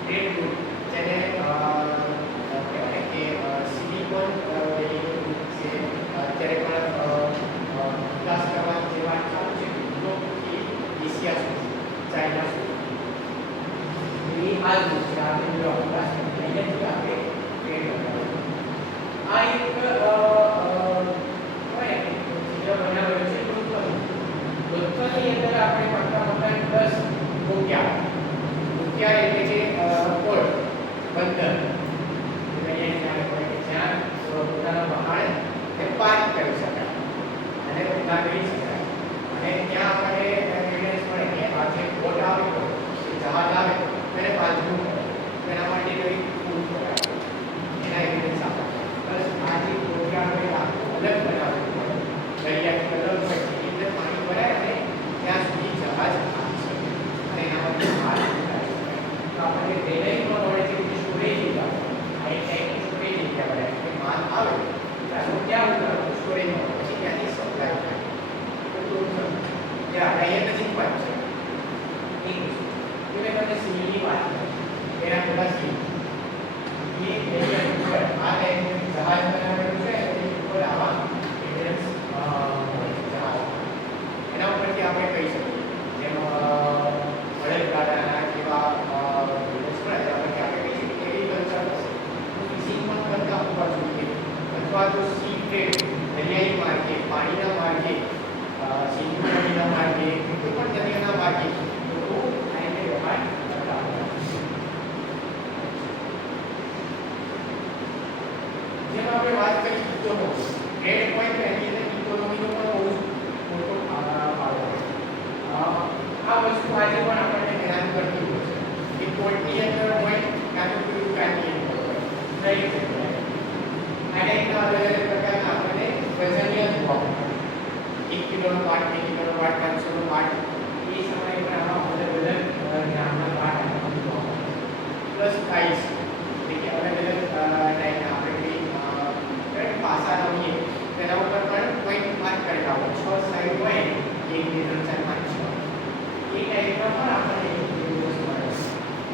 ટ્રેડ રૂટ જેને કહેવાય કે સિલિકોન વેલી છે અત્યારે પણ વિકાસ કરવાની જે વાત ચાલુ છે યુરોપથી એશિયા સુધી, ચાઇના સુધી એ આ જ રૂટ છે. આપણે જો વિકાસ અહીંયાથી આપણે ટ્રેડ કરવાનું આ એક બનાવેલો છે લોથલની અંદર આપણે પડતા મકાન 10 મૂક્યા એટલે કે પોર્ટ બંદર અહીંયા હોય કે જ્યાં પોતાના વહાણ ને પાર્ક કરી શકાય અને ઉતાર કરી શકાય અને ત્યાં આપણે એવિડન્સ મળે કે આ જે બોટ આવે એ જહાજ આવે એને બાંધવું પડે એના માટે કઈ ફૂલ કરાવે એના એવિડન્સ આપે બસ આ જે પ્રોગ્રામ હોય અલગ બનાવવું પડે દરિયાથી અલગ હોય એટલે પાણી ભરાય અને ત્યાં સુધી જહાજ આવી શકે અને એના માટે માલ ઉતારી શકાય. તો આપણે રેલવેમાં મળે છે કે સ્ટોરેજ એરિયા આ એક ટાઈપની સ્ટોરેજ એરિયા બનાવે કે માલ આવે ત્યારે ક્યાં ઉતારવો સ્ટોરેજમાં પછી ત્યાંથી સપ્લાય થાય. તો જે આપણે નજીક વાત છે એક વસ્તુ મેં તમને સીલની વાત કરી એના થોડા સીલ એ એરિયા ઉપર આ ટાઈપનું જહાજ બનાવેલું છે એની ઉપર આવા એવિડન્સ એના ઉપરથી આપણે કહી શકીએ જેમ વડેલગાડાના જેવા એવિડન્સ મળે એના પરથી આપણે કહી શકીએ કે એગ્રીકલ્ચર હશે ફિશિંગમાં કરતા હોવા જોઈએ અથવા તો સી ટ્રેડ દરિયાઈ માર્ગે, પાણીના માર્ગે, સિંધુ નદીના માર્ગે, કોઈ પણ દરિયાના માર્ગે લોકો આઈને વ્યવહાર કરતા હોય. જેમ આપણે વાત કરી ઇકોનોમી ટ્રેડ પોઈન્ટ એની અંદર ઇકોનોમીનો પણ બહુ મોટો ફાળો છે. આ વસ્તુ આજે પણ આપણને હેરાન કરતી હોય છે કે પોર્ટની અંદર હોય કાં તો કોઈ દુકાનની અંદર હોય નહીં આ ટાઈપના અલગ અલગ પ્રકારના આપણને વજનીય જોવા મળે 1 કિલોનો પાર્ટ, 2 કિલોનો પાર્ટ, 500નો પાર્ટ એ સમયે પણ આમાં અલગ અલગ ગ્રામના પાર્ટ આપણને જોવા મળે પ્લસ પ્રાઇસ એટલે કે અલગ અલગ ટાઈપના આપણે પાસા રમીએ તેના ઉપર પણ પોઈન્ટ માર્ક કરેલા હોય 6 સાઈડ હોય 1 2 3 4 5 6 એ ટાઈપના પણ આપણને યુઝ મળે છે.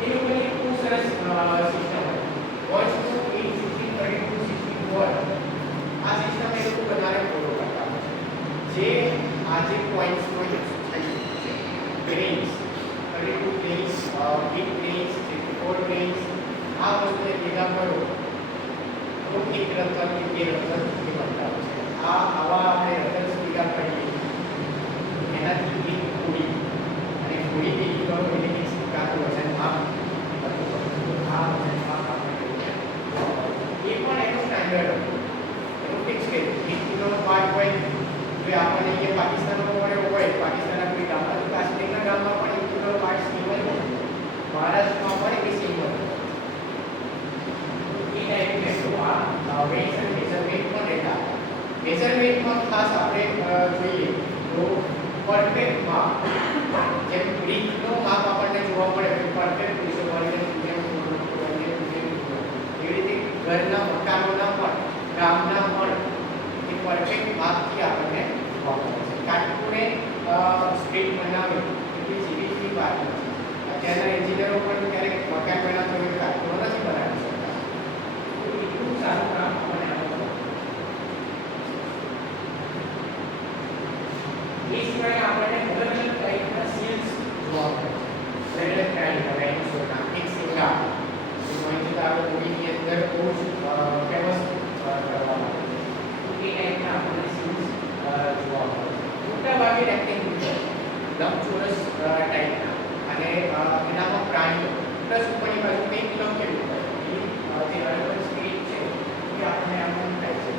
એ લોકોની ખૂબ સરસ સિસ્ટમ હોય વોચ ટુ 8 16 32 64 આ સિસ્ટમ એ લોકો વધારે ફોલો કરતા હોય છે. જે આજે પોઈન્ટ્સનો યુઝ થઈ છે પ્લેન્સ 32 પ્લેન્સ 8 પ્લેન્સ 64 પ્લેન્સ આ વસ્તુને ભેગા કરો તો એક રતન કે બે રતન એ બનતા હોય છે. આવા આપણે રતન ભેગા કરીએ એનાથી એક પૂરી અને પૂરી ભેગી કરો એટલે એક સિક્કાનું વજન માપ આ વજન માપ આપણે એ પણ એનું સ્ટાન્ડર્ડ હતું એનું ફિક્સ છે 1 કિલોનો પાર્ટ હોય જો આપણને અહીંયા પાકિસ્તાનમાં મળે હોય પાકિસ્તાનના કોઈ ગામમાં તો કાશ્મીરના ગામમાં પણ 1 કિલોનો પાર્ટ સેમ હોય મહારાષ્ટ્રમાં પણ એ સેમ હોય એ ટાઈપનું આ વેઇટ અને મેઝરમેન્ટ પણ રહેતા મેઝરમેન્ટમાં ખાસ આપણે જોઈએ તો પરફેક્ટ માપ જેમ બ્રિકનો માપ આપણને જોવા મળે તો પરફેક્ટ વિશે મળીને એવી રીતે ઘરના મકાનોના પણ ગામના પણ એ પરફેક્ટ માપથી આપણને જોવા મળે છે. કાટખૂણે સ્ટ્રીટ બનાવી એટલે જેવી મુશ્કેલની વાત નથી. અત્યારના એન્જિનિયરો પણ ક્યારેક મકાન બનાવતો હોય કાચનો નથી બનાવી શકતા. તો એટલું સારું કામ આપણને આવડતું. એ સિવાય આપણને અલગ અલગ ટાઈપના સીલ્સ જોવા મળે છે. અલગ અલગ ટાઈપ ડાયનોસોરના એક સિંગા મોહિંજો-દારો મૂવીની અંદર બહુ જ ફેમસ કરવામાં આવે છે. તો એ ટાઈપના આપણને સીલ્સ જોવા મળે છે. મોટાભાગે રેક્ટેન્ગ્યુલર લંબચોરસ ટાઈપના અને એનામાં પ્રાણીઓ પ્લસ ઉપરની બાજુ કંઈક લખેલું હોય જે અલગ અલગ સ્પીડ છે એ આપણને આમાં થાય છે.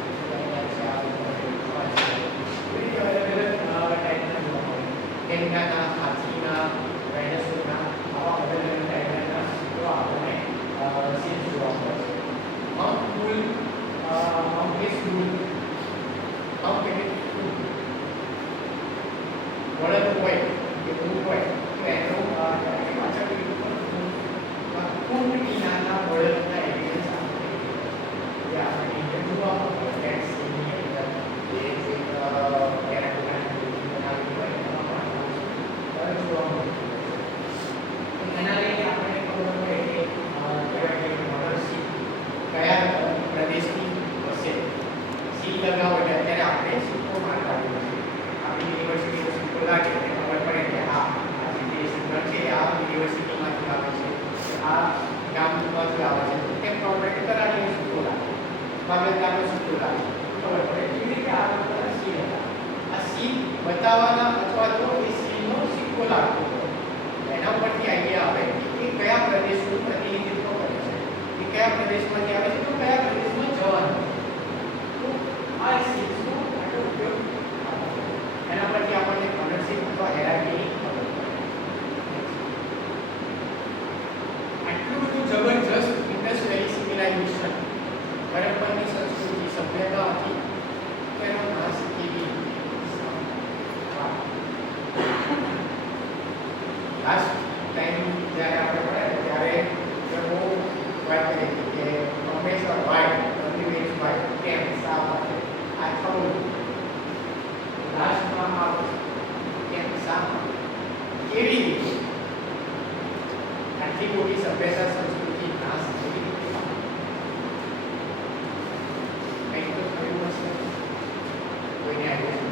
તેંગાના, હાથીના, ડાયનાસોરના આવા અલગ અલગ ટાઈપના તો આપણને સીલ્સ જોવા મળે છે. મમ્પુલ મમ્પેસ્ટુલ મમ્પેસ્ટુલ વળદ હોય કે ભૂલ હોય તો એનો પાછળ કુંડની નાના વળદના એવિડન્સ આપણે જોવા મળે છે. એના લઈને આપણને ખબર પડે કે મોનરશીપ કયા પ્રદેશની હશે. સી લગાવો એટલે અત્યારે આપણે સિક્કો મારતા હોઈએ છીએ. આપણી યુનિવર્સિટીનો સિક્કો લાગે એટલે ખબર પડે કે હા આ જે સિક્કો છે આ યુનિવર્સિટીમાંથી આવે છે, આ ગામમાંથી આવે છે. તેમ ખબર પડે કે તરાણીનો સિક્કો લાગે, મામલતદારનો સિક્કો લાગે, ખબર પડે. એવી રીતે આ બધા સી હતા. આ સી બતાવવાના અથવા તો એ સીનો સિક્કો લાગતો એના પરથી આઈડિયા આવે કે કયા પ્રદેશનું પ્રતિનિધિત્વ કરે છે, કે કયા પ્રદેશમાંથી આવે છે તો કયા પ્રદેશમાં જવાનું છે. તો આ સીલ્સનો આટલો ઉપયોગ એના પરથી આપણને ઓનરશિપ અથવા હેરાર્કીની ખબર પડે. આટલું બધું જબરજસ્ત ઇન્ડસ વેલી સિવિલાઇઝેશન હડપ્પાની સંસ્કૃતિ સભ્યતા હતી તેનો નાશ કેવી લાસ્ટ ટાઈમ જ્યારે આપણે ભણ્યા ત્યારે બહુ વાત કરી કે હંમેશા વાઇટ કન્ટિન્યુઅસ વાઇટ કેમ શા માટે આ થવું લાસ્ટમાં આવે કેમ શા માટે કેવી રીતે આટલી મોટી સભ્યતા સંસ્કૃતિ નાશ કેવી રીતે કંઈક તો થયું હશે. કોઈને આવ્યું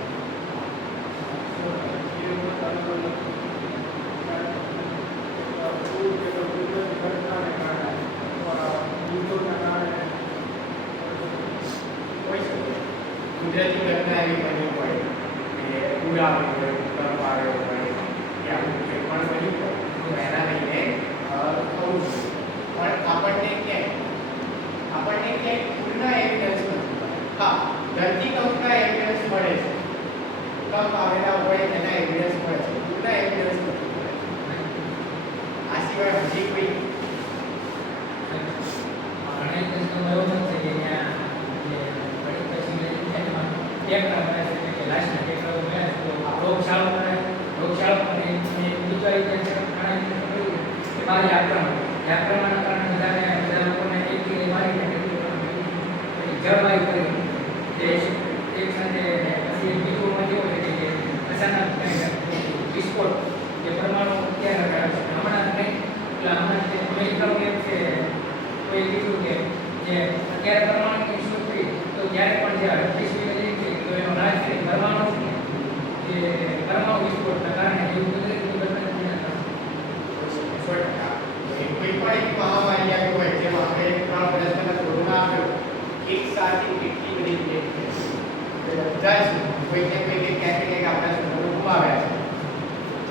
કુદરતી ઘટના એવી બની હોય કે પૂર આવ્યું હોય, ભૂકંપ આવ્યો હોય કે આવું કંઈ પણ બન્યું હોય તો એના લઈને થવું જોઈએ. પણ આપણને ક્યાંય પૂરના એવિડન્સ નથી. હા, ધરતીકંપના એવિડન્સ મળે છે, ભૂકંપ આવેલા હોય એના એવિડન્સ મળે છે, પૂરના એવિડન્સ નથી મળે. આ સિવાય હજી કોઈ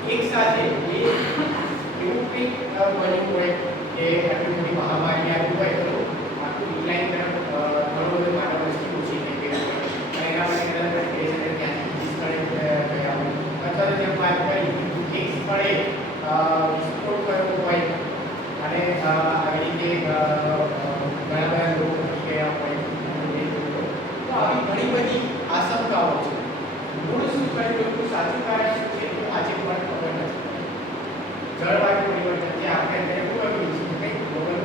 એક સાથે એવું કંઈક બન્યું હોય કે આટલી મોટી મહામારી આવી હોય તો આખું ડિક્લાઇન તરફ ઘણો બધો માનવ વસ્તી ઓછી થઈ ગઈ હોય અને એના માટે કદાચ દેશ અને ત્યાંથી બીજી સ્થળે ગયા હોય અથવા તો જેમ વાત કરી એક સ્થળે વિસ્ફોટ કરવો હોય અને આવી રીતે ઘણા બધા લોકો મરી ગયા હોય તો આવી ઘણી બધી આશંકાઓ છે. મૂળ શું કર્યું સાચું કારણ શું છે તો આજે પણ ખબર નથી. જળવાયુ પરિવર્તન જે આપણે અત્યારે ભોગવીએ છીએ કંઈક ગ્લોબલ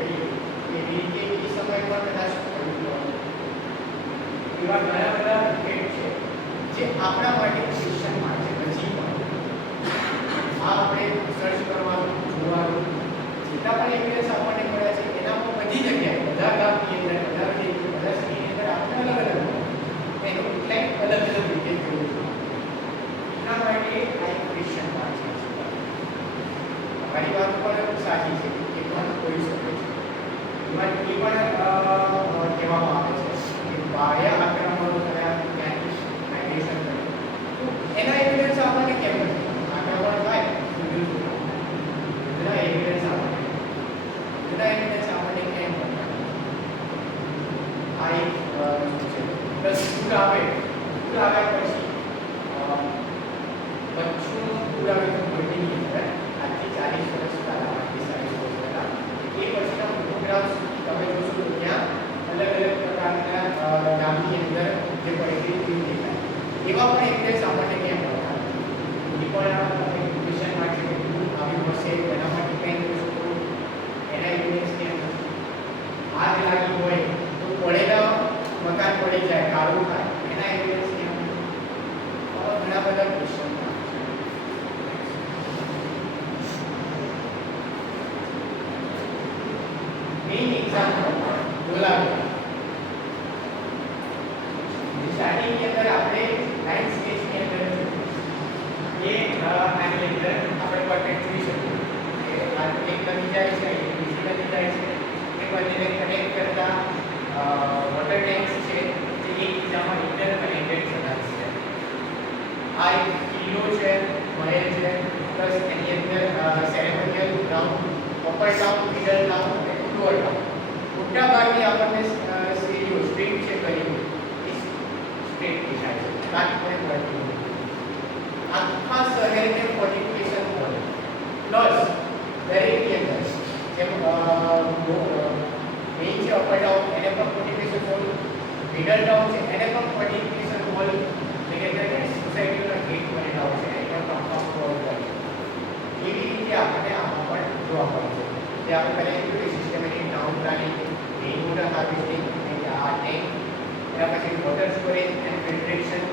એવી રીતે એ સમય પર કદાચ થયું એવા ઘણા બધા ઇફેક્ટ છે જે આપણા માટે ક્વેશ્ચન માર્ક છે હજી પણ. પૂર આવે પૂર આવ્યા પછી મચ્છુનો પૂર આવે તો ભટ્ટીની અંદર આજથી 40 વર્ષ પહેલા 40 વર્ષ પહેલા એ પછીના ફોટોગ્રાફ્સ તમે જોશો તો ત્યાં અલગ અલગ પ્રકારના ગામની અંદર જે પરિસ્થિતિ દેખાય એવા પણ ઇન્ડેક્સ આપણને ક્યાં મળતા એ પણ તમે ક્વેશ્ચન માટે આવી મળશે એના માટે ડિપેન્ડ કરશો એના ઇન્ડેક્સ ક્યાં આગ લાગી હોય તો પડેલા મકાન પડી જાય કાળું થાય એના ઇન્ડેક્સ ક્યાં ઘણા બધા ક્વેશ્ચન main example બોલાવે સ્ટાર્ટિંગ ની અંદર આપણે લાઈન સ્કેચ ની અંદર એ આની અંદર આપણે પરફેક્ટ જોઈ શકીએ કે આ એક બની જાય છે એક બીજી બની જાય છે એક બંનેને કનેક્ટ કરતા વોટર ટેન્ક્સ છે જે એકબીજામાં ઇન્ટર કનેક્ટેડ થતા છે આ એક કિલો છે મહેલ છે પ્લસ એની અંદર ceremonial ground upper down middle down અને લોઅર ડાઉન મોટા ભાગની આપણને સીડીઓ સ્ટ્રીટ છે કરી સ્ટ્રીટ દેખાય છે કાટખૂણે પડતી આખા શહેરને ફોર્ટિફિકેશન મળે પ્લસ દરેકની અંદર જેમ મેઇન છે અપર ડાઉન એને પણ ફોર્ટિફિકેશન હોલ મિડલ ડાઉન છે એને પણ ફોર્ટિફિકેશન હોલ એટલે કે સોસાયટીના ગેટ બનેલા હોય છે એને પણ કમ્પાઉન્ડ વોલ કરે એવી રીતે આપણને આમાં પણ જોવા મળે છે જે આપણે પહેલા કીધું કે systematic town planning rain water harvesting આ ટેન્ક એના પછી વોટર સ્ટોરેજ એન્ડ ફિલ્ટ્રેશન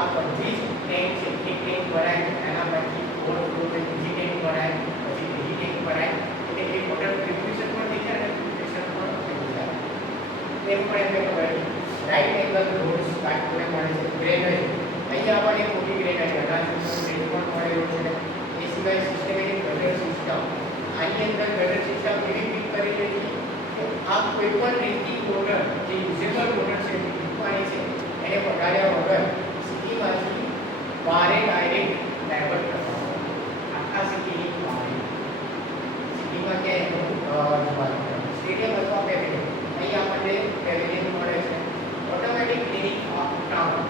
આ બધી જ ટેન્ક છે એક ટેન્ક ભરાય એના પછી ઓવરફ્લો થઈ બીજી ટેન્ક ભરાય પછી બીજી ટેન્ક ભરાય એટલે એ વોટર પ્રિપરેશન પણ થઈ જાય અને ફિલ્ટ્રેશન પણ થઈ જાય એમ પણ એમને ખબર રાઈટ એંગલ રોડ્સ કાટખૂણે મળે છે ગ્રેનેજ અહીંયા આપણને મોટી ગ્રેનેજ અનાજ પણ મળેલો છે એ સિવાય સિસ્ટમેટિક ગટર સિસ્ટમ આની અંદર ગટર સિસ્ટમ એવી ફિટ કરેલી છે કે આ કોઈ પણ ડ્રિંકિંગ વોટર જે યુઝેબલ વોટર છે પાણી છે એને બગાડ્યા વગર સિટીમાંથી બહારે ડાયરેક્ટ ડાયવર્ટ કરવામાં આખા સિટીની બહાર સિટીમાં ક્યાંય સ્ટેડિયમ અથવા પેવેલિયન અહીં આપણને પેવેલિયન મળે છે ઓટોમેટિક ક્લિનિંગ ઓફ ટાઉન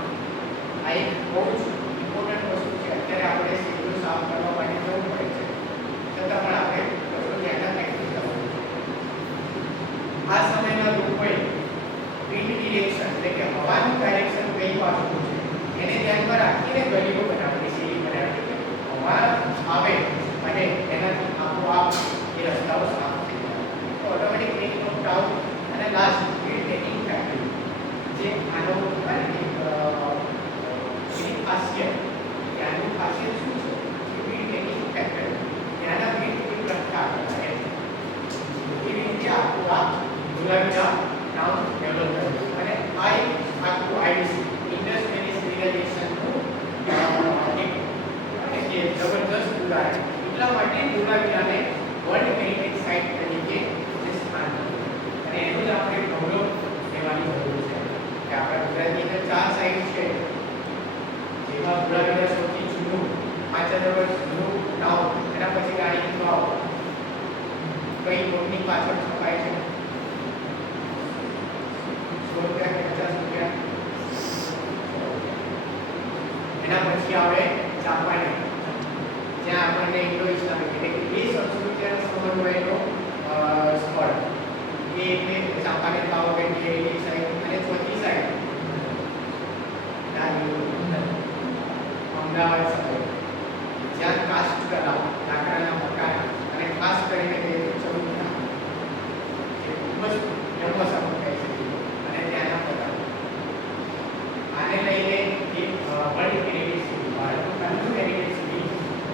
આ એક બહુ જ ઇમ્પોર્ટન્ટ વસ્તુ છે અત્યારે આપણે સિટીઓ સાફ કરવા માટે જવું પડે છે છતાં પણ આપણે વસ્તુ ધ્યાનમાં રાખવી જોઈએ આ સમયમાં લોકોએ વિન્ડ ડિરેક્શન એટલે કે હવાનું ડાયરેક્શન કઈ બાજુ છે એને ધ્યાનમાં રાખીને ગલીઓ બનાવી છે એ બનાવી છે હવા આવે અને એનાથી આપોઆપ એ રસ્તાઓ સાફ થઈ જાય તો ઓટોમેટિક ક્લિનિંગ ઓફ ટાઉન અને લાસ્ટ વિન્ડ ટેકિંગ ફેક્ટરી જે આનો એની ખાસિયત ત્યાંનું ખાસિયત શું છે કે વિન્ડ ટેકિંગ ફેક્ટરી ત્યાંના વિન્ડ કોઈ પ્રકાર કરે એવી રીતે આપોઆપ ગુલાબીના ટાઉન ડેવલપ કર્યું અને આ એક આખું આઈડીસી ઇન્ડસ્ટ્રીયલાઇઝેશનનું એક જબરદસ્ત ઉદાહરણ એટલા માટે ગુલાબીનાને વર્લ્ડ હેરિટેજ સાઇટ તરીકે સ્થાન મળ્યું અને એનું જ આપણે ગૌરવ લેવાની જરૂર છે કે આપણા ગુજરાતની અંદર 4 સાઇટ છે જેમાં ગુલાબીના સૌથી જૂનું 5000 વર્ષ જૂનું ટાઉન એના પછી રાણીની વાવ કઈ રોડની પાછળ છપાય છે 100 રૂપિયા કે 50 રૂપિયા એના પછી આવે ચાંપાનેર જ્યાં આપણને ઇન્ડો ઇસ્લામિક એટલે કે બે સંસ્કૃતિના સમન્વયનો સ્થળ એ એટલે ચાંપાનેર પાવાગઢ ની સાઈડ અને ચોથી સાઈડ અમદાવાદ સાઈડ જ્યાં કાસ્ટ કલા લાકડાના મકાન અને ખાસ કરીને તે ચૌદના જે ખૂબ જ ફેમસ આપણે કહી શકીએ અને ત્યાંના મકાન આને લઈને એક વર્લ્ડ હેરિટેજ સિટી ભારતનું પહેલું હેરિટેજ સિટી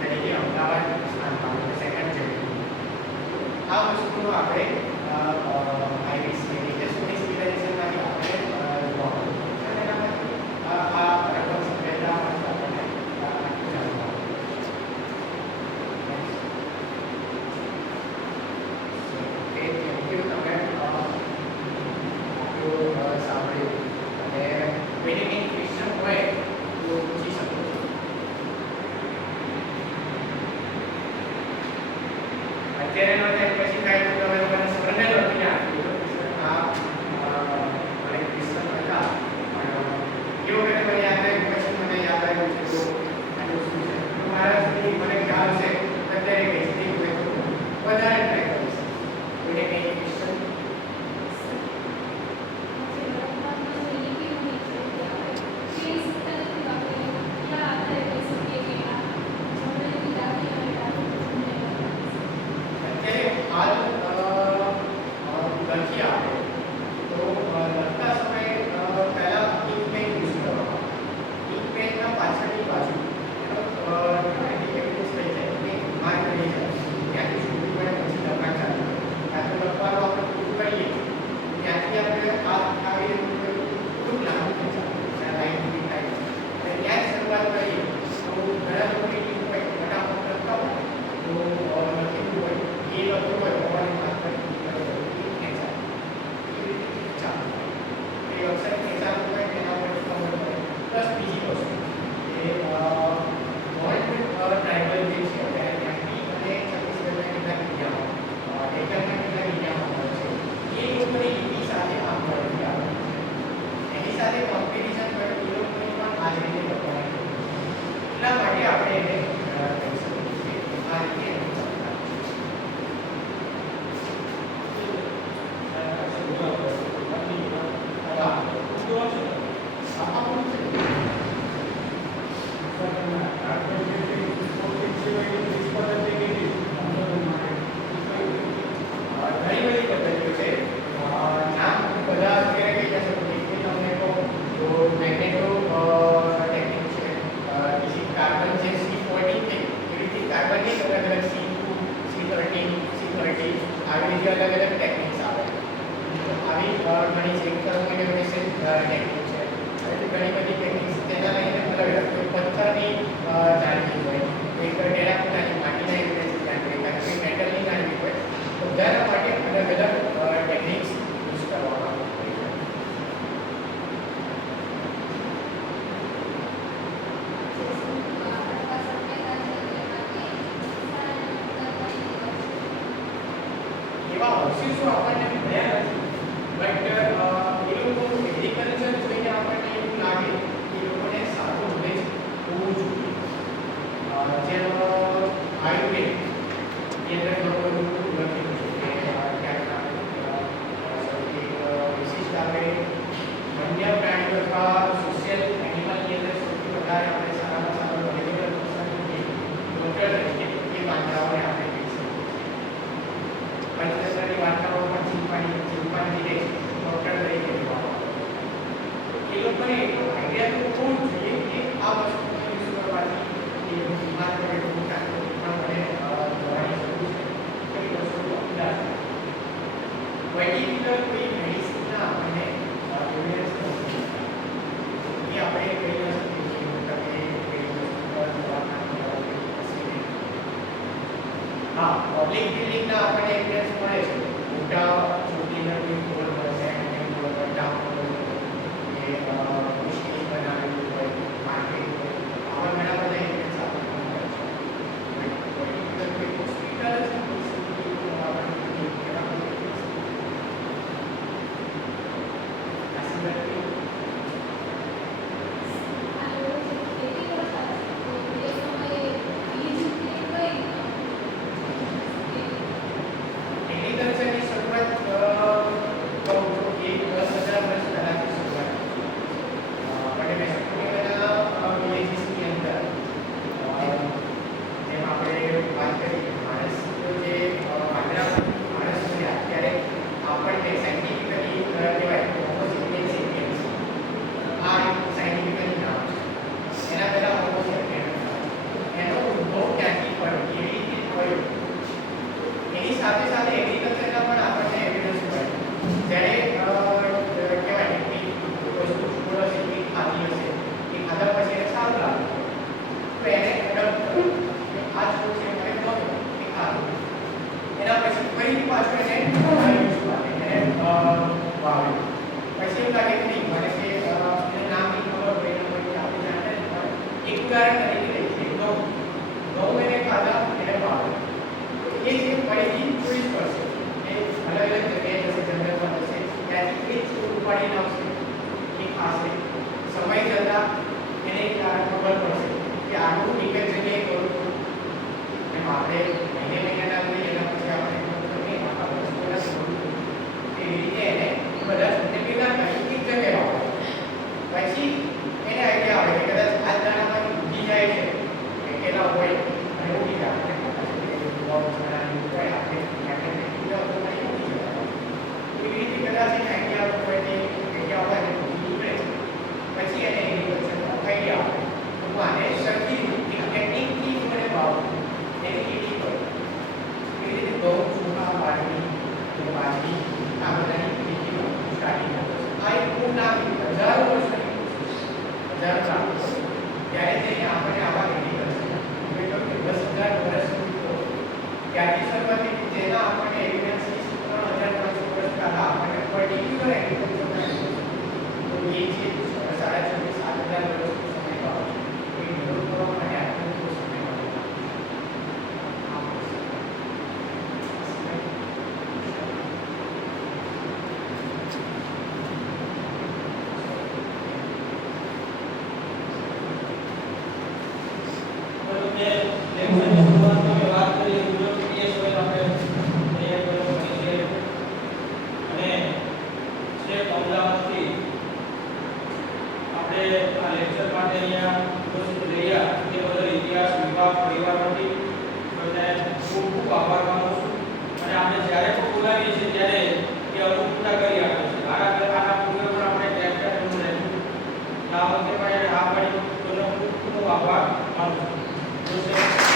તરીકે અમદાવાદ સ્થાન પામ્યું સેકન્ડ છે આ વસ્તુનો આપણે આઈવીસી ઇન્ડસ્ટ્રીયલ સિવિલાઇઝેશનમાંથી આપણે જોવા મળ્યું આ રકમ સભ્યતા આપણને અત્યારે નો થાય પછી કાઈ તો તમે લોકોને સમજાઈ લો કે આ મને ક્વેશ્ચન હતા પણ માટે આપણે એને કહી શકીએ છીએ આ રીતે એનું ચક્ર પબ્લિક બિલ્ડિંગ ના આપણને એવિડન્સ મળે છે મોટા ચોટીના કોઈ ફ્લોર પર સેકન્ડ ફ્લોર પર ટાઉન એ મુશ્કેલી બનાવેલું હોય માર્કેટ આવા ઘણા બધા એવિડન્સ આપણને મળે છે પર્ટિક્યુલર કોઈ હોસ્પિટલ લેક્ચરની શરૂઆતમાં મેં વાત કરી મુજબ PS હોય આપણે તૈયાર કરવાની છે અને સ્ટેપ અમદાવાદથી આપણે આ લેક્ચર માટે અહીંયા ઉપસ્થિત રહ્યા તે બદલ ઇતિહાસ વિભાગ પરિવારમાંથી બધાને ખૂબ ખૂબ આભાર માનું છું અને આપણે જ્યારે પણ બોલાવીએ છીએ ત્યારે એ અનુકૂળતા કરી આપે છે આના પૂર્વે પણ આપણે લેક્ચર એનું રહેતું આ વખતે પણ આ પાડી ખૂબ ખૂબ આભાર માનું છું